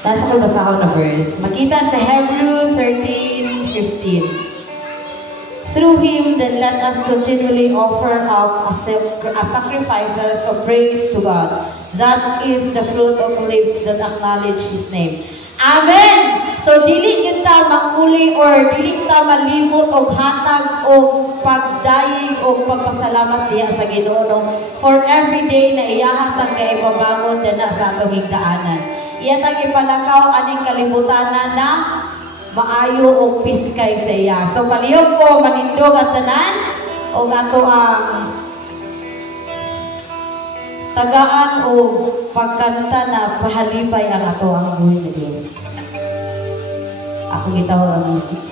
Nasa ko basahon na verse. Makita sa Hebrew 13:15. Through Him, then let us continually offer up a sacrifices of praise to God. That is the fruit of lips that acknowledge His name. Amen! So, dili kita makuli or dili kita malimot o hatag o pagdayig o pagpasalamat diya sa Ginoo for every day na iyahatag ka ipabangon na sa atong higdaanan. Iyatag ipalakaw aning kalibutanan na maayo o piskay sa iya. So, palihog ko manindog at tanan o ato ang tagaan o pagkanta na pahalipay ang ato ang buhay na Diyos. Ako gitawag ang ECQ.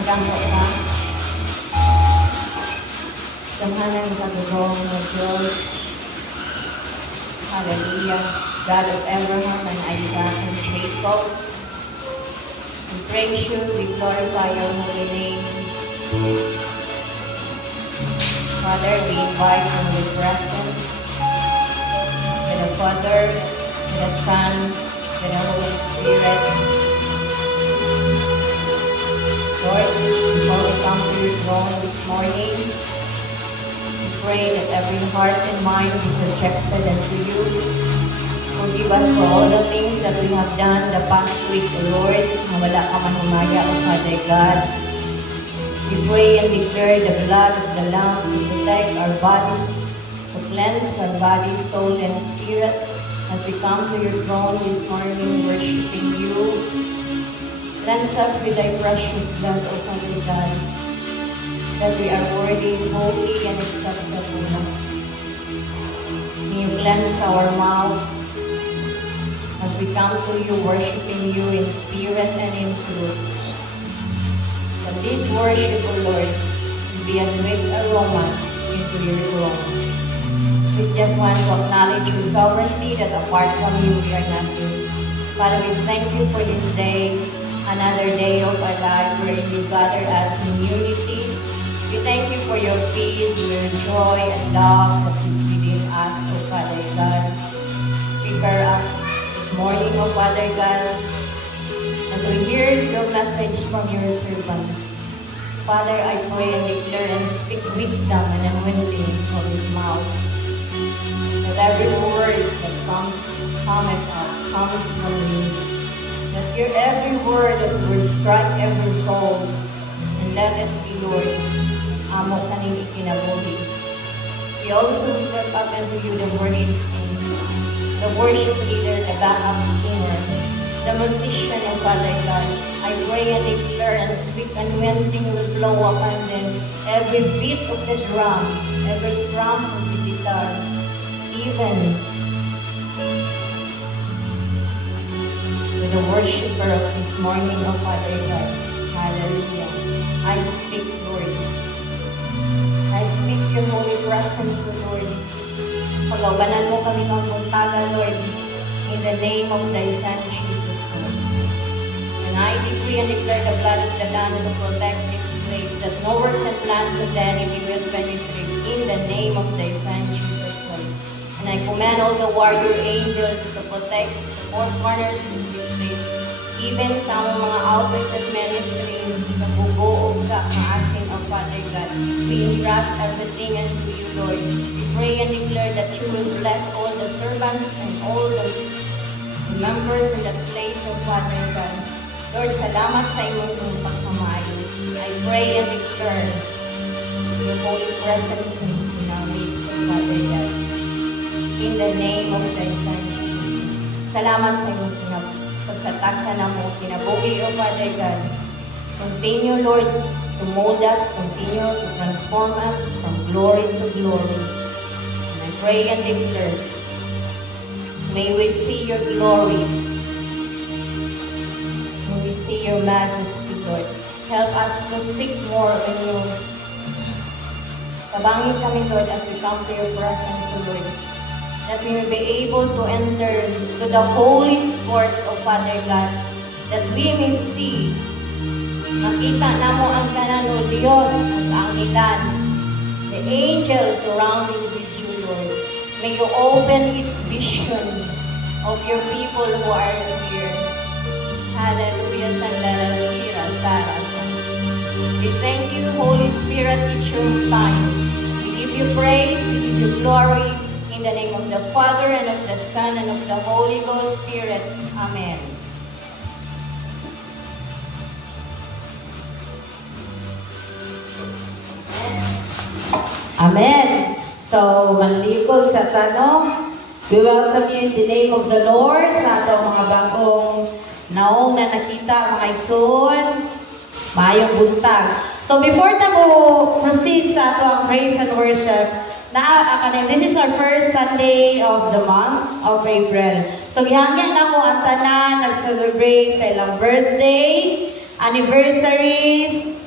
Magampo ka. Tamahanan ka doon ng Diyos. Hallelujah. God of Abraham and Isaac and Jacob. We praise you, we glorify your holy name. Father, we invite you in your presence. With the Father, with the Son, with the Holy Spirit. Lord, before we come to your throne this morning, we pray that every heart and mind be subjected unto you. Forgive us for all the things that we have done the past week, O Lord, na wala ka manumaya, O Father God. We pray and declare the blood of the Lamb to protect our body, to cleanse our body, soul, and spirit as we come to your throne this morning, worshiping you. Cleanse us with thy precious blood, O Father God, that we are worthy, holy, and acceptable. May you cleanse our mouth as we come to you, worshiping you in spirit and in truth. That this worship, O Lord, will be a sweet aroma into your throne. We just want to acknowledge your sovereignty, that apart from you, we are nothing. Father, we thank you for this day, another day of our life where you gather us in unity. We thank you for your peace, your joy, and love that is within us, O Father God. Prepare us this morning, O Father God, as we hear your message from your servant. Father, I pray and declare and speak wisdom and anointing from his mouth. That every word that comes from you. That your every word that will strike every soul, and let it be, Lord, amo kaning ikinabuhi. We also lift up unto you the worship leader, the backup singer, the musician, of Father God. I pray and declare and speak anointing will flow upon them. Every beat of the drum, every strum of the guitar, even with the worshiper of this morning, of Father God. Hallelujah. I speak, Lord. I speak your holy presence, Lord. Pagawanan mo kami ng puntaga, Lord, in the name of thy Son, Jesus Christ. And I decree and declare the blood of the Lamb to protect this place, that no works and plans of the enemy will penetrate, in the name of thy Son, Jesus Christ. And I command all the warrior angels to protect the four corners of this place, even sa mga outreach at ministry sa bubuo sa maasin of Father God. We entrust everything unto you, Lord. We pray and declare that you will bless all the servants and all the members in that place of Father God. Lord, salamat sa iyong pagmamayo. I pray and declare your holy presence in our midst, of Father God. In the name of thy Son, Jesus. Salamat sa iyong pagsataksa na mo, kinabuhi, O Father God. Continue, Lord, to mold us, continue to transform us from glory to glory. And I pray and declare, may we see your glory. May we see your majesty, Lord. Help us to seek more in you. Tabangin kami, Lord, as we come to your presence, O Lord, that we may be able to enter to the holy court of Father God, that we may see, makita namo ang tanan, O Diyos, ang ilan, the angels surrounding with you, Lord. May you open its vision of your people who are here. Hallelujah. Sandarasira, Sarasa. We thank you, Holy Spirit, it's your time. We give you praise, we give you glory, in the name of the Father, and of the Son, and of the Holy Ghost Spirit. Amen. Amen. So, manlikod sa tanong, we welcome you in the name of the Lord sa atong mga bagong naong na nakita, mga igsoon, mayong buntag. So, before na mo proceed sa atong praise and worship, this is our first Sunday of the month of April. So, gihangyan na ko ang tanan, nag-celebrate sa ilang birthday, anniversaries,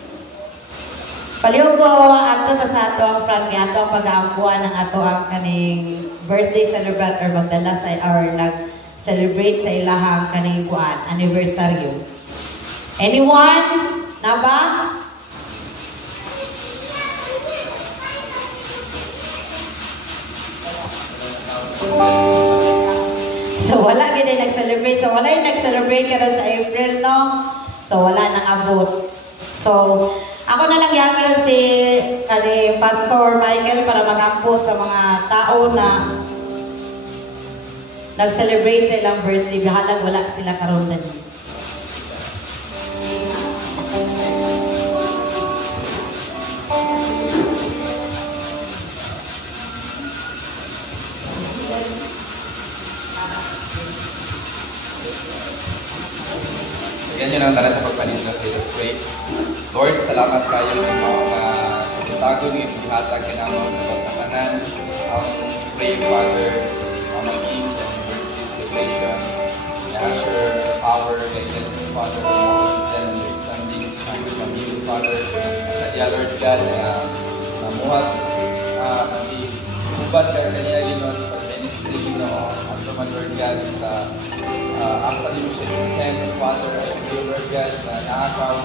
Palihog ko ato ta sa ato ang front kay ato ang pag-aampuan ng ato ang kaning birthday celebrant or magdala sa or nag-celebrate sa ilahang kaning kuan anniversary. Anyone? Na ba? So wala gid nag-celebrate. So wala yung nag-celebrate karon sa April, no? So wala nang abot. So ako na lang yagyo si Pastor Michael para magampo sa mga tao na nag-celebrate sa ilang birthday. Bahalag wala sila karon din. Ganyan ang tanan sa pagpanindot. Let us pray. Lord, salamat kayo mo na itago ng ihatag ka naman sa kanan. Pray, Father, sa maging sa birthday celebration. I ask your power, guidance, Father, wisdom, understanding, signs from you, Father. Sa dia, Lord God, na mamuhat, mag-ubad ka kanya, Ginoo, sa pag-ministry, Ginoo, at naman, Lord God, sa asa din mo siya i-send, Father, I pray, Lord God, na nakakaw,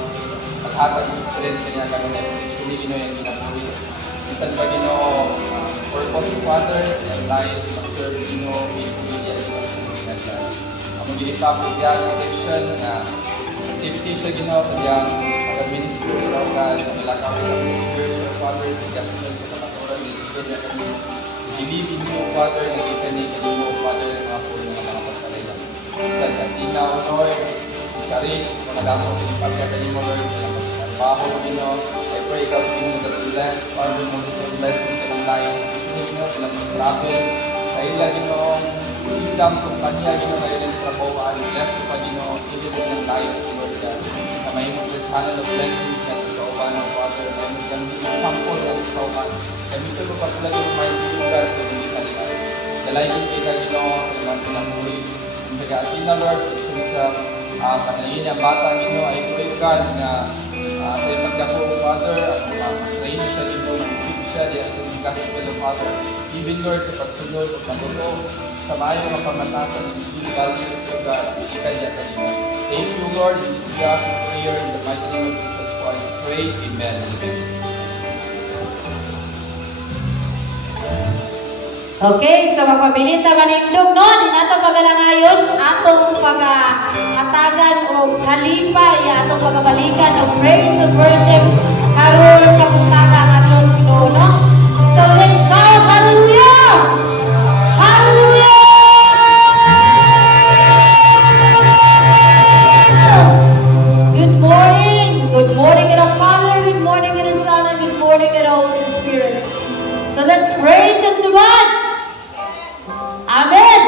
maghatag mo strength kanya kami na actually, Ginoo, yung ginapuri. Minsan pa, Ginoo, purpose, Father, and life, ma-serve, Ginoo, in-obedient, Ginoo, sa mga God. Ang mag-ilipapit yan, protection, na safety siya, Ginoo, sa diyang mag-minister sa God, na nilakaw sa spiritual, Father, sa gospel, sa kamaturan, nilipid, na kami, believe in you, Father, nagkikanig, kanino, Father, na mga puno, mga pagtalaya. Sa Tinaw, Lord, si Charis, mga lamang pinipagya kanimo, Lord, sa lamang pinagbaho, Ginoo. I pray God, Ginoo, that bless, Father, mo dito, blessings in life, Ginoo, sila mag-travel, sa ila, Ginoo, indam kung kanya, Ginoo, kayo ng trabawan, bless ko pa, Ginoo, even in the life, Lord God, na may mo the channel of blessings na sa uban ng Father, na mas gamitin yung sample na sa uban, gamitin ko pa sila, Ginoo, may God, sa mga kanila. Dalayin kita, Ginoo, sa mga kinamuhi, sa Gatina, Lord, gusto sa panalangin ang bata, Ginoo, ay pray God na sa iyong pagdako, Father, mag-train siya, Ginoo, mag-keep siya, di sa iyong gospel, Father. Even, Lord, sa pagsunod, magulong, sa maayong mga pamatasan ng good values, so God, ikan niya kanina. Thank you, Lord, in this class of prayer, in the mighty name of Jesus Christ, pray, Amen, and Amen. Okay, so magpabilita manindog no, di nato pagalangayon atong pagatagan o kalipay atong pagabalikan o praise and worship karon kapuntaga ang atong Ginoo no. So let's shout hallelujah! Hallelujah! Good morning! Good morning to the Father, good morning to the Son, and good morning to the Holy Spirit. So let's praise Him to God! Amen.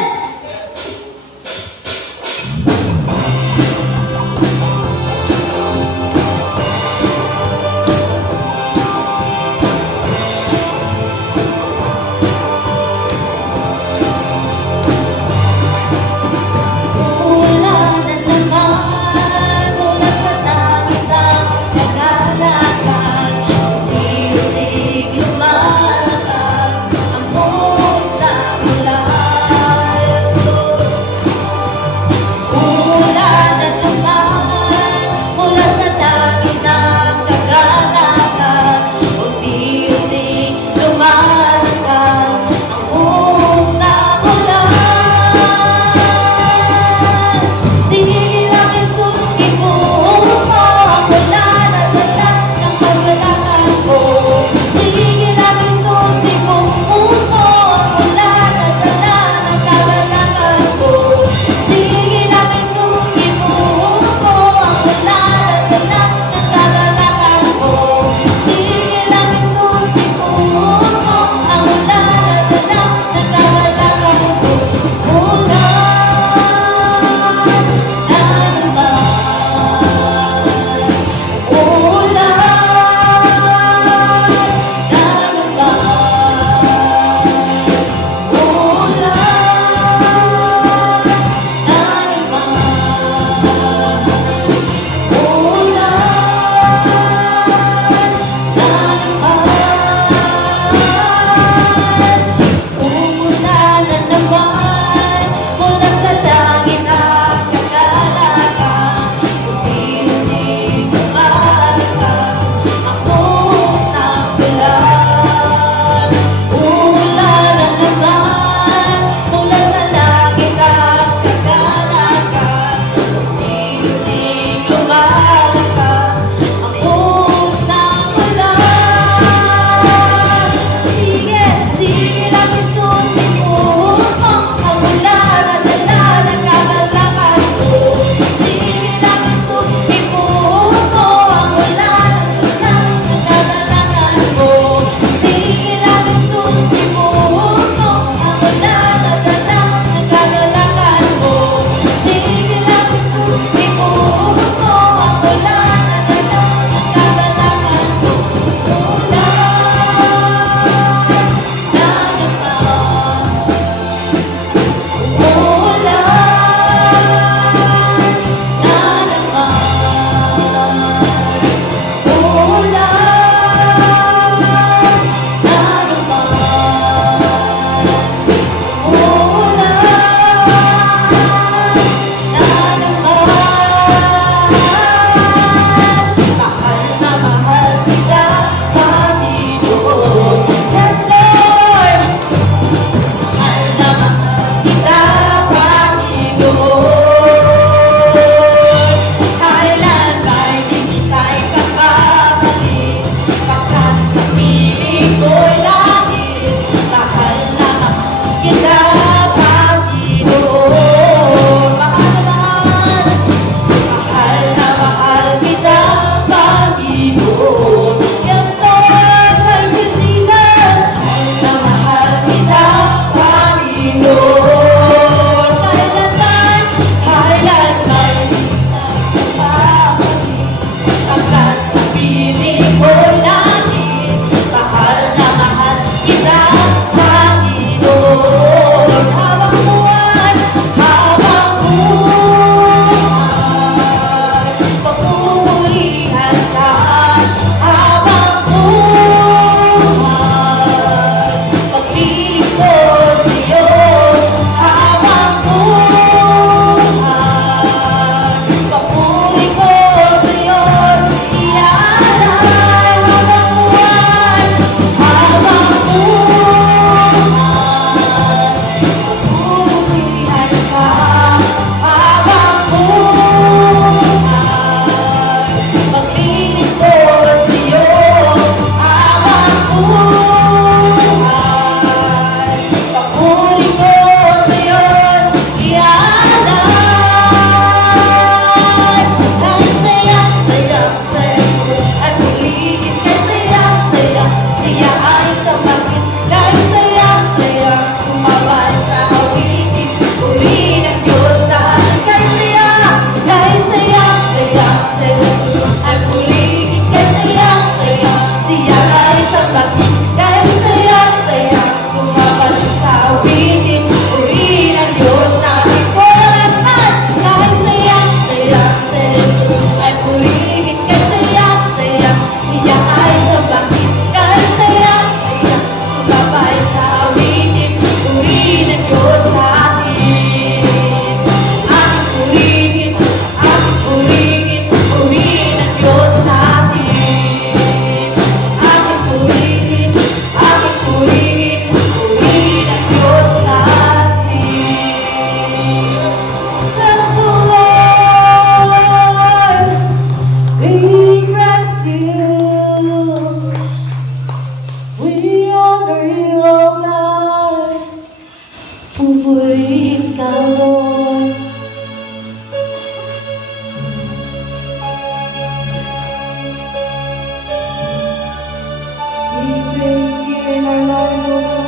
in our life, O God.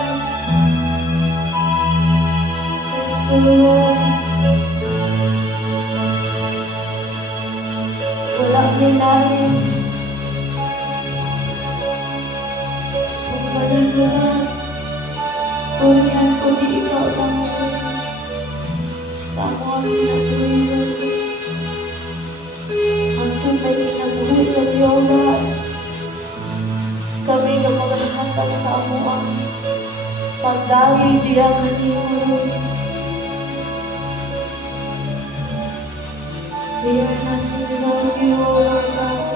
Yes, O Lord. Wala ninahin sa balihan. Kunyan ko di ikaw lang, O Diyos. Sa mga pinatuloy ko. Hantun may kinabuhi kami, O God. Kami na maghahatag sa amuang pagdali diya kanino. We are nothing without you, O Lord God.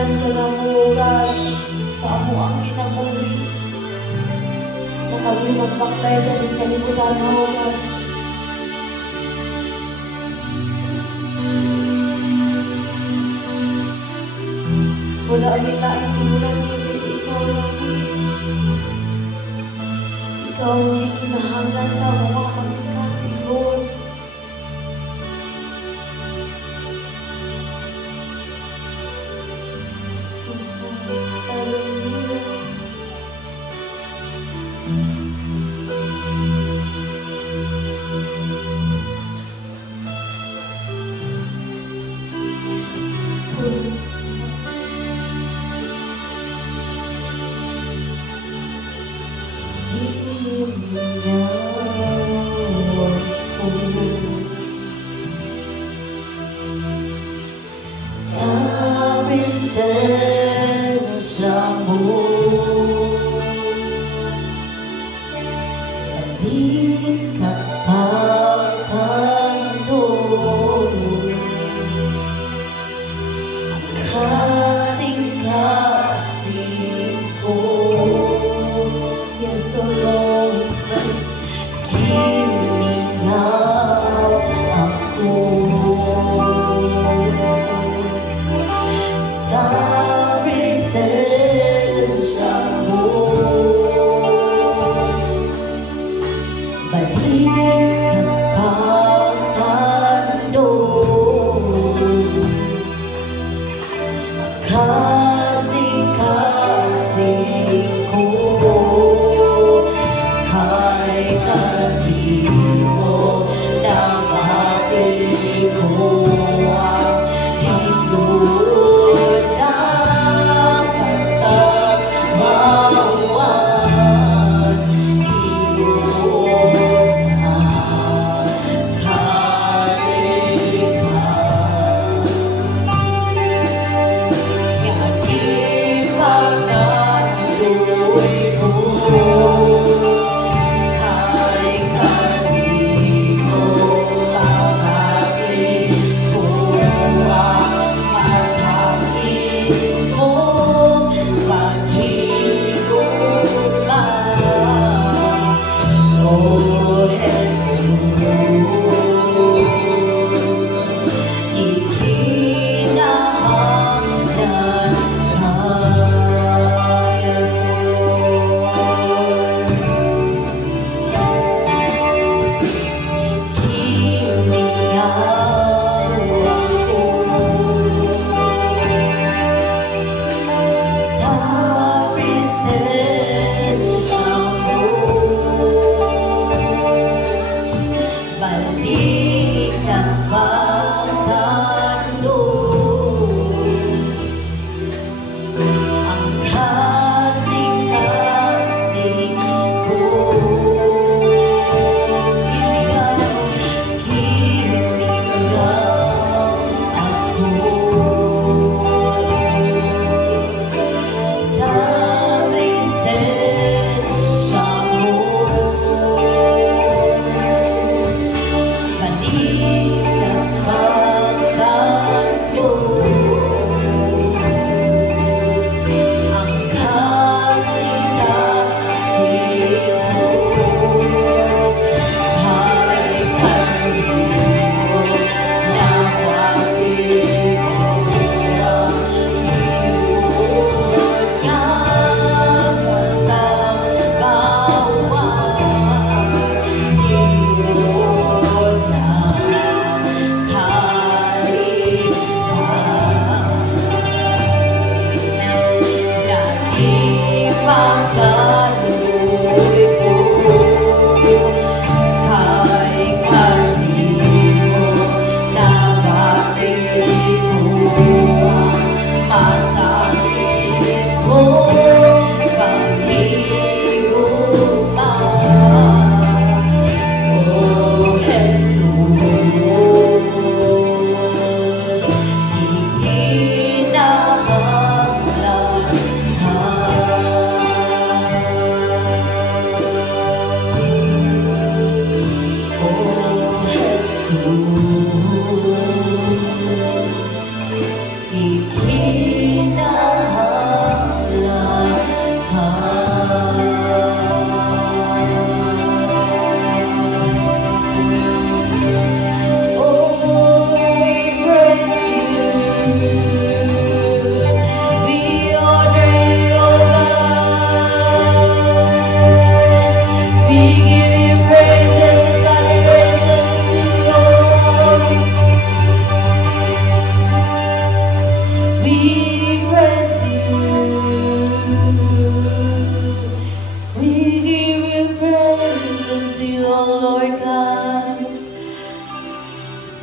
Kinahanglan ka na mo, God, sa amo ang kinabuhi. Kami magbaklay din kalimutan mo, God. Wala ang ilaing tulunan kundi ikaw lang. Ikaw ang kinahanglan sa mga kasing-kasing, Lord.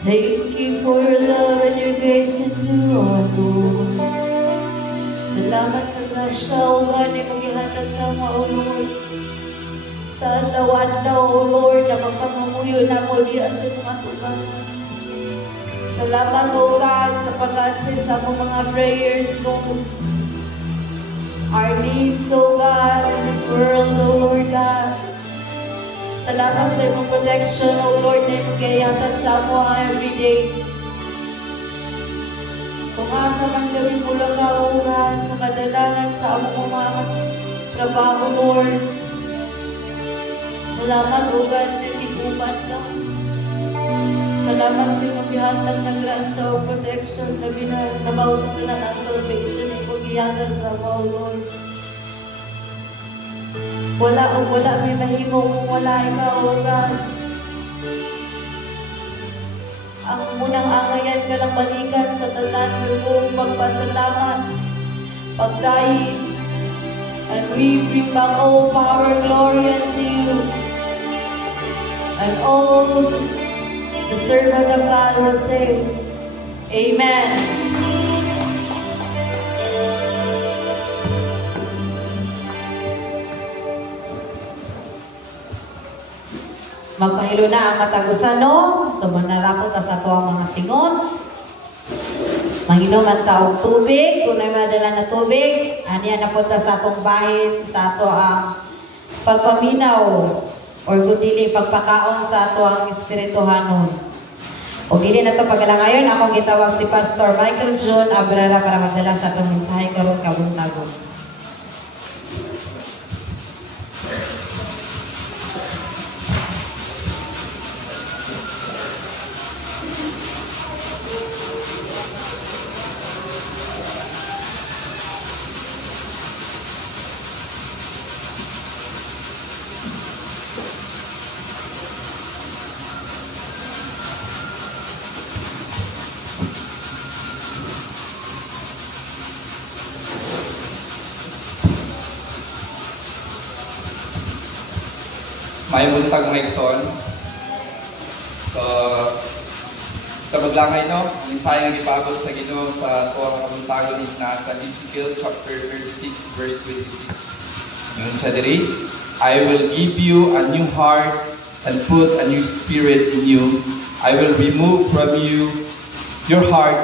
Thank you for your love and your grace into our Lord. Salamat sa grasya, O God, na maghihatag sa mga, O Lord. Sa adlaw-adlaw, O Lord, na magpamamuyo na mo diya sa mga tubangan. Salamat, O God, sa pag-answer sa mga prayers, Lord. Our needs, O God, in this world, O Lord God. Salamat sa iyong protection, O Lord, na iyong gayatag sa mga everyday. Kung asa man kami mula ka, O God, sa kadalanan sa among mga trabaho, Lord. Salamat, O God, na iguban ka. Salamat sa iyong gihatag ng grasya o protection na binabaw sa tanan ang salvation na iyong gihatag sa mga, Lord. Wala may mahimo kung wala ikaw, O God. Ang munang angayan ka lang balikan sa tanan lubong pagpasalamat, pagdayi, and we bring back all power and glory unto you. And all the servant of God will say, Amen. Magpahilo na ang matagusan, no? So, manarapot sa ato ang mga singon. Manginom ang taong tubig. Kung may madala na tubig, aniya na punta sa atong bahin, sa ato ang pagpaminaw or kundili pagpakaon sa ato ang espirituhanon. O dili na ito pagalangayon, akong gitawag si Pastor Michael John Abrera para magdala sa atong mensahe karon kabuntagon. May buntag mga igsoon. So, kabaglangay, no? Minsaya nga ipabot sa Ginoo sa tuwang kabuntagon is nasa Ezekiel chapter 36 verse 26. Yun siya diri, I will give you a new heart and put a new spirit in you. I will remove from you your heart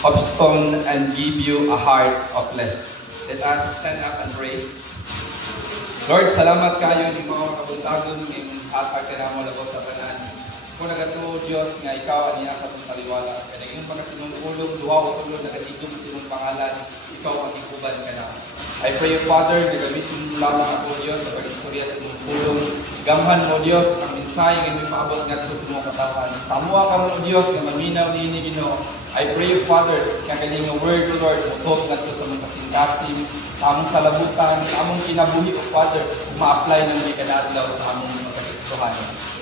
of stone and give you a heart of flesh. Let us stand up and pray. Lord, salamat kayo ng mga kabuntagon ng hatag ka na mo labo sa tanan. Kung nagatuo Diyos nga ikaw aniya sa itong taliwala. Kaya ngayon mga sinungkulong, duha o tulong nagatigong sa sinong pangalan, ikaw ang ikuban ka na. I pray, Father, na gamitin mo lamang ako Diyos sa pag-istorya sa itong tulong. Gamhan mo Diyos ang mensahe nga may paabot nga ito sa mga katawan. Sa amuha ka mo Diyos nga maminaw ni Ginoo. I pray, Father, nga kanyang word, Lord, utot nga ito sa mga kasindasin, sa among salabutan, sa among kinabuhi o Father, ma-apply ng may kanadlaw sa among mga kagistuhan.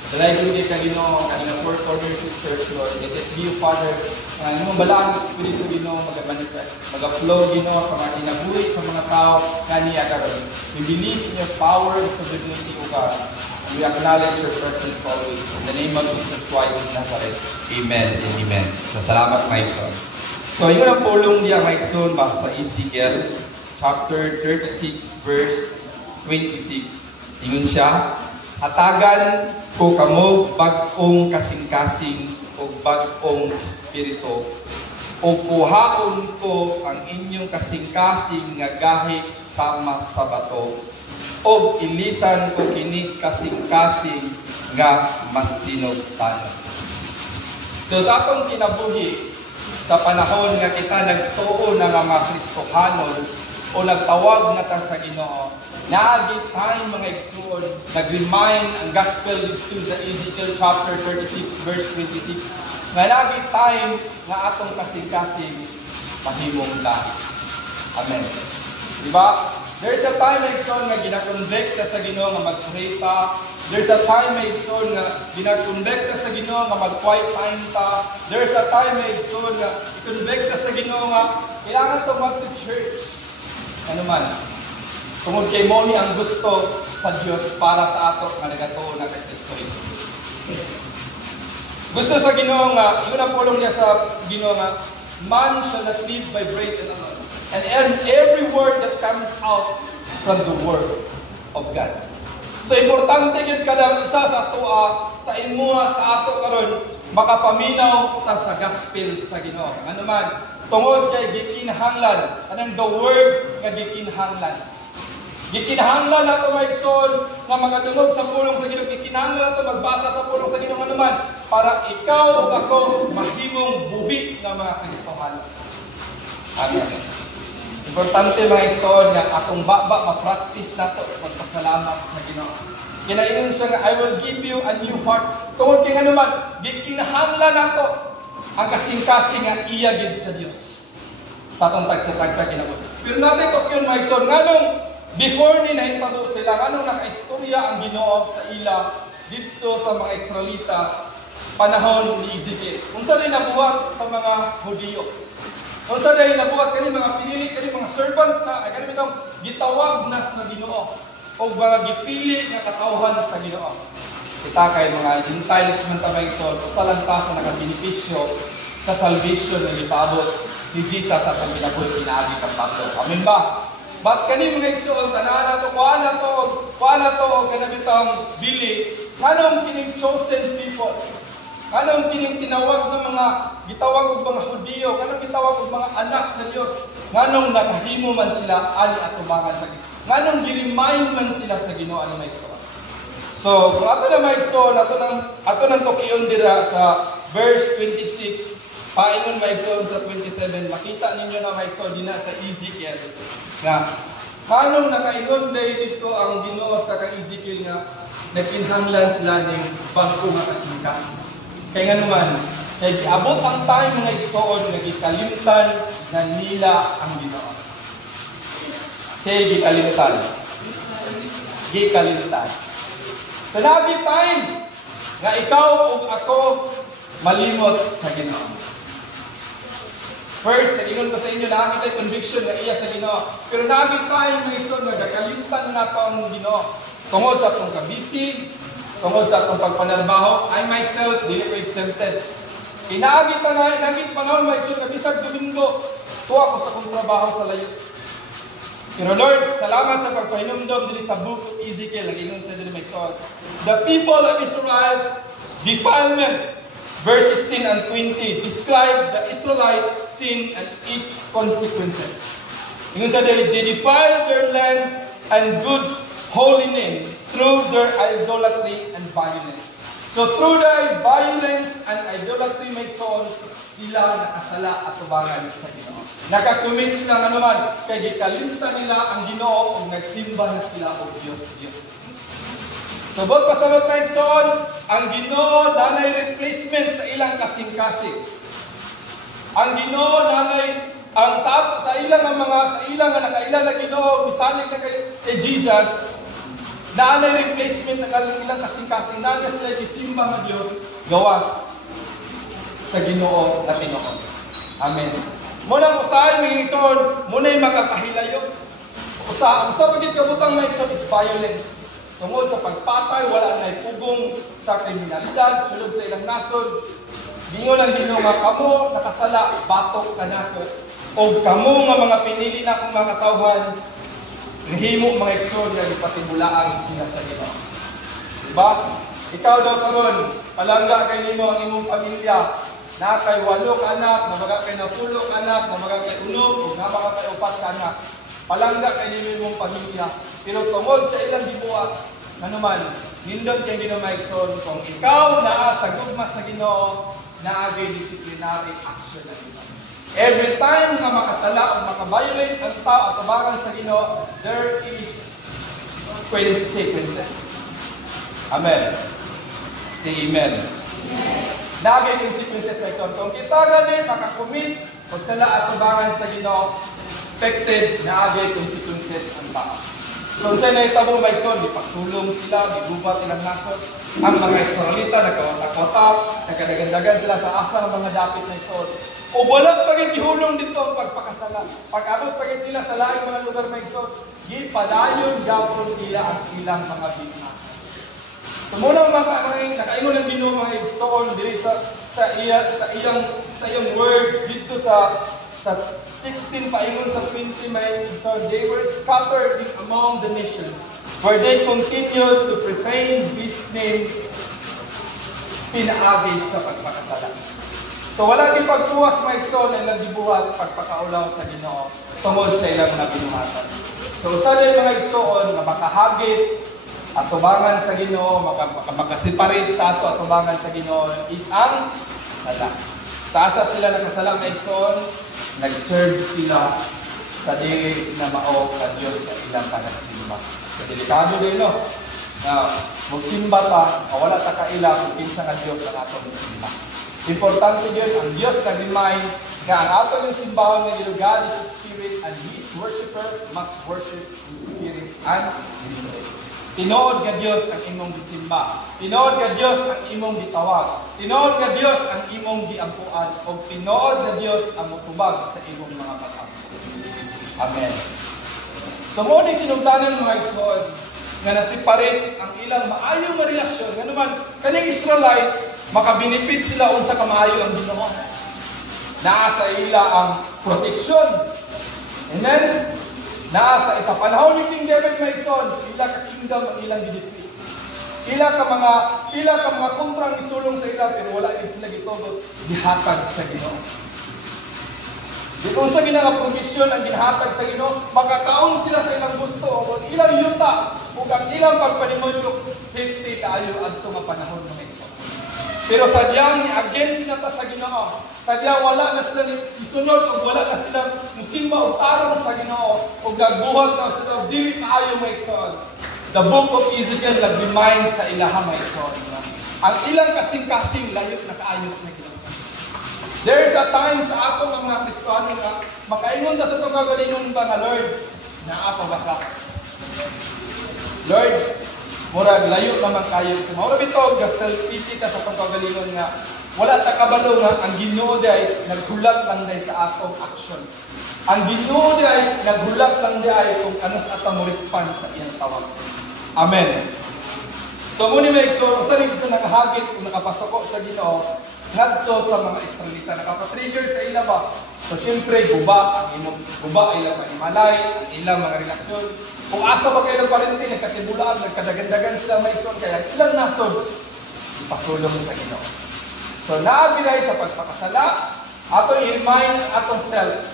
Dalay ko kay Ginoo kanang Four Corners Church, Lord. Let it be, Father, ang imong balaang Espiritu Ginoo mag-manifest, mag-flow Ginoo sa mga kinabuhi sa mga tao nga niya karon. We believe in your power and sovereignty, O God. And we acknowledge your presence always. In the name of Jesus Christ of Nazareth. Amen and amen. So, salamat, Maikson. So, yun ang pulong niya, Maikson, ba sa Ezekiel chapter 36 verse 26. Ingon siya, hatagan ko kamo bag-ong kasing-kasing o bag-ong espiritu o kuhaon ko ang inyong kasing-kasing nga gahi sama sa bato o ilisan ko kini kasing-kasing nga masinugtan. So sa atong kinabuhi sa panahon nga kita nagtuo na nga mga Kristohanon o nagtawag na ta sa Ginoo, naagi tayo mga igsoon, nag-remind ang gospel dito sa Ezekiel chapter 36 verse 26, nga lagi tayo nga atong kasing-kasing mahimong lahi. Amen. Diba? There's a time mga igsoon nga ginakonvekta sa Ginoo nga mag-pray ta. There's a time mga igsoon nga ginakonvekta sa Ginoo nga mag-quiet time ta. There's a time mga igsoon nga ikonvekta sa Ginoo nga kailangan tumag to church. Ano man, tungod kay mo ni ang gusto sa Diyos para sa ato nga nagatuo na kay Kristo Jesus. Gusto sa Ginoo nga, yun ang pulong niya sa Ginoo nga, man shall not live by bread alone, and every word that comes out from the word of God. So importante yun kada isa sa ato sa imuha sa ato karon makapaminaw ta sa gospel sa Ginoo. Ano man tungod kay gikinahanglan anang the word nga gikinahanglan. Gikinahanglan nato maigsoon nga magadungog sa pulong sa Ginoo, gikinahanglan nato magbasa sa pulong sa Ginoo ano man para ikaw ug ako mahimong buhi nga mga Kristohano. Amen. Importante mga igsoon nga atong baba ma-practice nato sa pagpasalamat sa Ginoo. Kinaingon siya nga I will give you a new heart. Tungod kay nga naman gikinahanglan nato ang kasing-kasing nga iya gid sa Dios. Sa atong tagsa-tagsa kinabuhi. Pero natin ko yun mga igsoon nganong before ni nahitabo sila nganong nakaistorya ang Ginoo sa ila dito sa mga Israelita panahon ni Ezekiel. Unsa day nabuhat sa mga Hudiyo? Unsa day nabuhat kani mga pinili kani mga servant na ay kani bitong gitawag na sa Ginoo o mga gipili nga katawhan sa Ginoo. Kita kay mga Gentiles man ta maigsoon usa lang ta sa nakabenepisyo sa salvation nga gipabot ni Jesus sa atong kinabuhi pinaagi kang Pablo. Amen ba? But kani mga igsoon tanan nato kuha na to og kanabitang bili nganong kining chosen people. Anong kining tinawag ng mga gitawag og mga Hudiyo, anong gitawag og mga anak sa Dios, nganong nakahimo man sila ani atubangan sa Ginoo. Nganong gi-remind man sila sa Ginoo ani maigsoon. So, kung ato na maigsoon, ato nang tukiyon dira sa verse 26, paingon maigsoon sa 27, makita ninyo na maigsoon dinha sa Ezekiel nga nganong nakaingon day dito ang Ginoo sa kang Ezekiel nga nakinhanglan sila ning bangko nga kasing-kasing. Kaya nga naman, kaya giabot ang time mga igsoon nga gikalimtan na nila ang Ginoo. Say gikalimtan. Gikalimtan. So nabi time nga ikaw ug ako malimot sa Ginoo. First, nagingon ko sa inyo na nakita conviction nga iya sa Ginoo. Pero nabi time mga igsoon nga gakalimtan na nato ang Ginoo. Tungod sa atong kabisi, tungod sa atong pagpanarbaho, I myself, dili ko exempted. Inaagit na inagit panahon, maigsoon ka, bisag Domingo, tuwa ko sa kong trabaho sa layo. Pero Lord, salamat sa pagpahinumdom dili sa book of Ezekiel, nagingon siya dili maigsoon. The people of Israel, defilement, verse 16 and 20, describe the Israelite sin and its consequences. Ingon siya, they defile their land and good holy name through their idolatry and violence. So through their violence and idolatry maigsoon sila nakasala at tubangan sa Ginoo. Nakakumit sila nga naman kay gikalimtan nila ang Ginoo ug nagsimba na sila og Dios. So bot pasabot maigsoon ang Ginoo nanay replacement sa ilang kasing-kasing. Ang Ginoo nanay ang sa ilang nga nakailala Ginoo misalig na kay Jesus. Naanay replacement ng ilang kasing-kasing na sila gisimba nga Dios gawas sa Ginoo na tinuod. Amen. Muna usahay mga igsoon, muna makapahilayo. Usa pagit kabutang mga igsoon is violence. Tungod sa pagpatay, wala na ipugong sa kriminalidad, sulod sa ilang nasod. Gingon ang Ginoo nga kamo nakasala, batok kanako. O kamo nga mga pinili na akong mga katawhan, rihimo mga igsoon nga ipatibulaan sila sa Ginoo. Diba? Ikaw daw karon, palangga kay nimo ang imong pamilya. Na kay 8 anak, na maga kay 10 anak, na maga kay 9, ug na maga kay 4 anak. Palangga kay nimo imong pamilya. Pero tungod sa ilang gibuhat, nanuman, nindot kay Ginoo maigsoon kung ikaw naa sa gugma sa Ginoo, naagay disciplinary action na Ginoo. Every time nga makasala o makabiolate ang tao at tubangan sa Ginoo, there is consequences. Amen. Say amen. Nagay consequences na ito. Kung kita gani, makakumit, pagsala at tubangan sa Ginoo, expected na agay consequences ang tao. So, unsay na itabo maigsoon, ipasulong sila, gigubat ilang nasod. Ang mga Israelita, nagkawatak-watak, nagkadagandagan sila sa asa ng mga dapit na igsoon. O wala pagit ihulong dito ang pagpakasala. Pag-abot pagit nila sa laing mga lugar maigsoon, gipadayon gapon nila ang ilang mga biktima. So muna mga nakaingon ng Ginoo mga igsoon diri sa iyang word dito sa 16 paingon sa 20 may igsoon, they were scattered among the nations where they continued to profane His name, pinaagi sa pagpakasala. So wala di pagpuwas mga igsoon ang gibuhat pagpakaulaw sa Ginoo tungod sa ilang mga binuhatan. So usa din mga igsoon nga makahagit atubangan sa Ginoo, makaseparate sa atubangan sa Ginoo is ang sala. Sa asa sila nakasala mga igsoon, nag-serve sila sa dili na mao ka Dios na ilang panagsimba. So delikado din no. Na magsimba ta, o wala ta kaila kung kinsa nga Dios ang aton simba. Importante din ang Dios nag-remind nga ang aton yung simbahon nga God is a spirit and His worshipper must worship in spirit and in truth. Tinuod nga Dios ang imong gisimba. Tinuod nga Dios ang imong gitawag. Tinuod nga Dios ang imong giampuan. O tinuod nga Dios ang mutubag sa imong mga pag-ampo. Amen. So mo ni sinungtanan mga igsoon nga nasiparate ang ilang maayong nga relasyon. Nga naman, kaning Israelites, makabenefit sila unsa ka maayo ang Ginoo. Naa sa ila ang protection. Amen. Nasa isa panahon ni King David mga igsoon, pila ka kingdom ang ilang gidipit. Pila ka mga kontrang isulong sa ila pero wala gid sila gitugot gihatag sa Ginoo. Di unsa ginang provision ang gihatag sa Ginoo, makakaon sila sa ilang gusto o ilang yuta ug ang ilang pagpanimonyo safety kaayo adto nga panahon mga igsoon. Pero sadyang ni-against na ta sa Ginoo. Sadyang wala na sila isunod o wala na sila musimba o tarong sa Ginoo o nagbuhat na sila dili kaayo mga igsoon. The book of Ezekiel nag-remind sa ilaha mga igsoon. Ang ilang kasing-kasing layot na kaayo sa Ginoo. There is a time sa atong mga Kristiyano nga makaingon ta sa itong kagalingon ba nga Lord, naa pa ba ka? Lord, murag layo naman kayo sa maura bitog self-pity ta sa pagkagalingon nga wala ta kabalo nga ang Ginoo day naghulat lang day sa atong action. Ang Ginoo day naghulat lang day kung ano sa atong respond sa iyang tawag. Amen. So muni may igsoon, usa ning isa nakahagit kung nakapasoko sa Ginoo ngadto sa mga Israelita, nakapatrigger sa ila ba? So syempre guba ang imong guba ila panimalay, ang ilang mga relasyon. Kung asa ba kayo ng parente, nagkatibulaan, nagkadagandagan sila may igsoon, kaya ilang nasod, ipasulong sa Ginoo. So naabinay sa pagpakasala, atong i-remind ang atong self,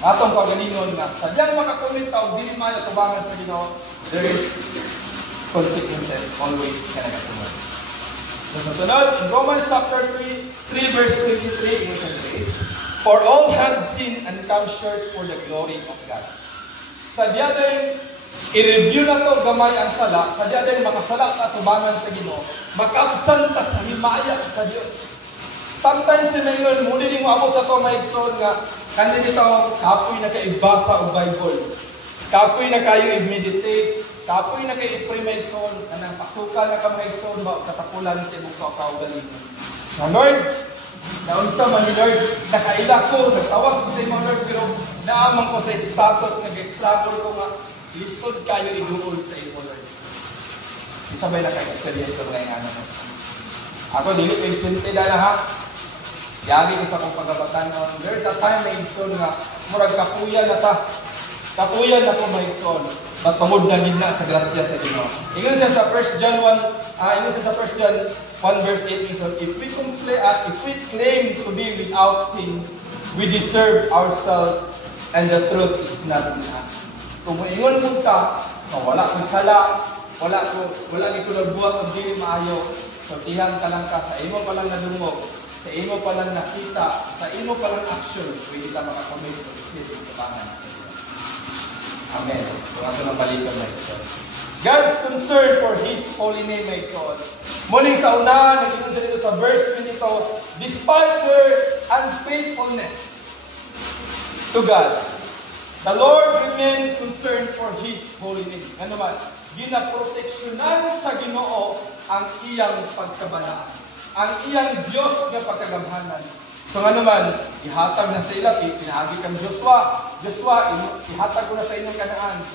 atong kagalingon nga, sadyang makakomit ta o dili man tubangan sa Ginoo, there is consequences always ka nagasunod. So sa sunod, in Romans chapter 3 verse 23, for all had sinned and come short for the glory of God. Sadya din, i-review na to gamay ang sala, sadya din makasala at tubangan sa Ginoo, makabsan ta sa himaya sa Dios. Sometimes din ngayon, muli din mo abot sa to maigsoon nga, kanina bitaw, kapoy na kayo ibasa o Bible. Kapoy na kayo i-meditate, kapoy na kayo i-pray maigsoon, anang pasukan na ka maigsoon, katapulan sa imong kaugalingon. Na Lord, naunsa man ni Lord, nakaila ko, nagtawag ko sa imong Lord, pero naamang ko sa status, nag-struggle ko nga, lisod kayo iduol sa imong Lord. Isa ba'y naka-experience sa mga ingana mo? Ako, dili ko yung na ha. Yagi ko sa akong pagabatan nun. There is a time na igsoon nga, murag kapuyan na ta. Kapuyan na ko maigsoon. Matungod na gina sa grasya sa Ginoo. Ingon siya sa 1 John 1 verse 8, if we claim to be without sin, we deserve ourselves and the truth is not in us. Kung ingon mo ta, wala ko sala, wala ko nagbuhat o dili maayo, so tihan ka lang ka, sa imo pa lang nadungog, sa imo pa lang nakita, sa imo pa lang action, pwede ka makakomit o sin ito pangan. Amen. Kung ato nang balikan na ito. God's concern for His holy name na ito. Muling sa una, nag-ingon sa dito sa verse 22, despite their unfaithfulness to God, the Lord remained concerned for His holy name. Ano man, ginaproteksyonan sa Ginoo ang iyang pagkabalaan, ang iyang Diyos nga pagkagamhanan. So nga naman, ihatag na sa ila, pinahagi kang Joshua, ihatag ko na sa inyong Kanaan.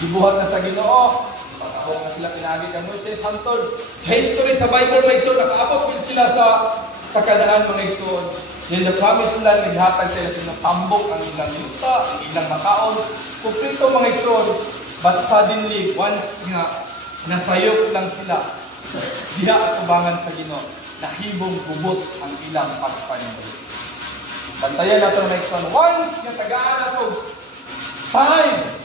Ibuhat na sa Ginoo, Patahok na sila pinagi kang Moises hantod. Sa history sa Bible mga igsoon, nakaabot din sila sa Kanaan mga igsoon. In the promised land, naghatag sila sa ilang tambok, ang ilang yuta, ang ilang makaon. Kumplito mga igsoon. But suddenly, once nga nasayop lang sila, diha at tubangan sa Ginoo, nahibong gubot ang ilang pagpanimulit. Bantayan natin mga igsoon. Once nga tagaan nato time,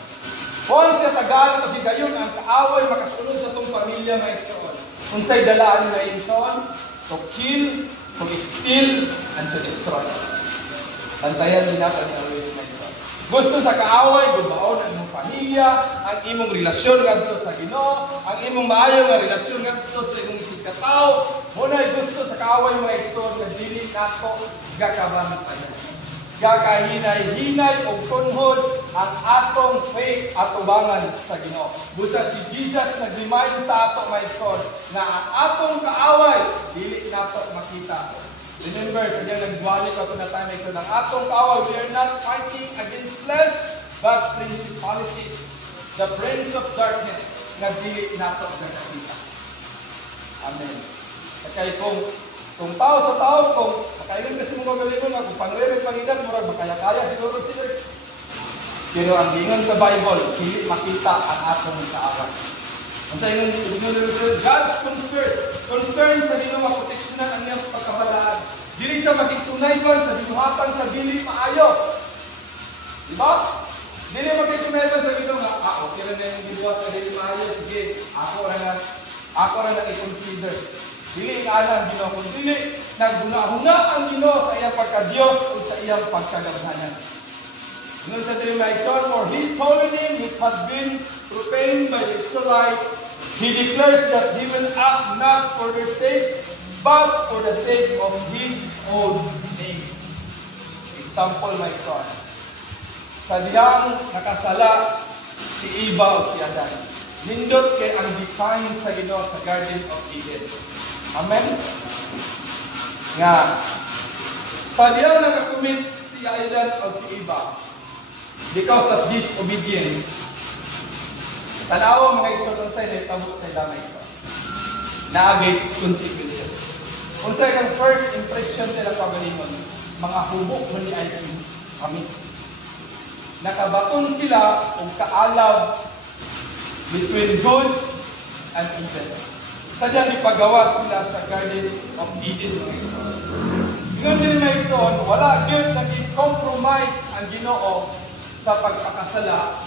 once nga tagaan nato higayon ang kaaway makasunod sa tong pamilya mga igsoon. Unsay dalaan nga igsoon? To kill, to steal, and to destroy. Bantayan din natin ni always mga igsoon. Gusto sa kaaway, gubaon ang imong pamilya, ang imong relasyon ngadto sa Ginoo, ang imong maayo nga relasyon ngadto sa imong isig ka tawo. Munay gusto sa kaaway mga igsoon nga dili nato gakabantayan. Gakahinay-hinay o tunhod ang atong faith at tubangan sa Ginoo. Busa si Jesus nag-remind sa ato mga igsoon na ang atong kaaway dili nato makita. Remember, sa diyang nagwali ka ito na tayo mga igsoon, ang atong kaaway, we are not fighting against flesh, but principalities, the prince of darkness, na dili nato nakakita. Amen. Kaya kung tao sa tao, kung makaingon kasi mga galingon nga, kung pangre-re pangidan, murag makaya-kaya siguro sila. Pero ang gingon sa Bible, dili makita ang atong kaaway. Ang sa ingon, God's concern sa Ginoo proteksyonan ang iyang pagkabalaan. Dili siya magtunay man sa binuhatan sa dili maayo. Diba? Dili magtunay man sa Ginoo nga, okay ra na yung gibuhat na dili maayo, sige, ako ra na i-consider. Dili ang Ginoo, kung dili naghuna-huna ang Ginoo sa iyang pagka-Dios o sa iyang pagkagabhanan. Ingon sa dili mga igsoon, for His holy name which had been profaned by the Israelites, He declares that He will act not for their sake, but for the sake of His own name. Example mga igsoon. Sa diyang nakasala si Eva o si Adan, nindot kay ang design sa Ginoo sa Garden of Eden. Amen? Nga, sa diyang nakakumit si Adan o si Eva, because of disobedience, tanawa mga igsoon unsay nahitabo sa ilang mga igsoon. Naagay consequences. Unsay ang first impression sa ilang kagalingon, mga hubok man ni ay kami. Nakabaton sila og kaalab between good and evil. Sadyang ipagawa sila sa Garden of Eden mga igsoon. Ingon din mga igsoon, wala gyud naging compromise ang Ginoo sa pagpakasala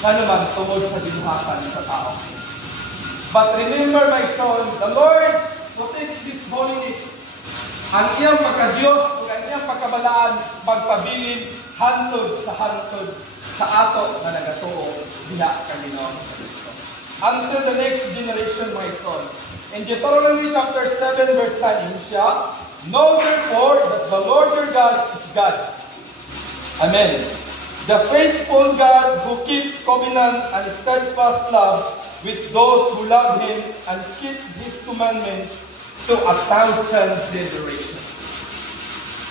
naman tungod sa binuhatan sa tao. But remember my son, the Lord protect His holiness. Ang iyang pagka-Diyos o ang iyang pagkabalaan magpabilin hantod sa ato na nagatuo diha ka Ginoo sa Kristo. Until the next generation my son. In Deuteronomy chapter 7 verse 10 siya, know therefore that the Lord your God is God. Amen. The faithful God who keep covenant and steadfast love with those who love Him and keep His commandments to 1,000 generations.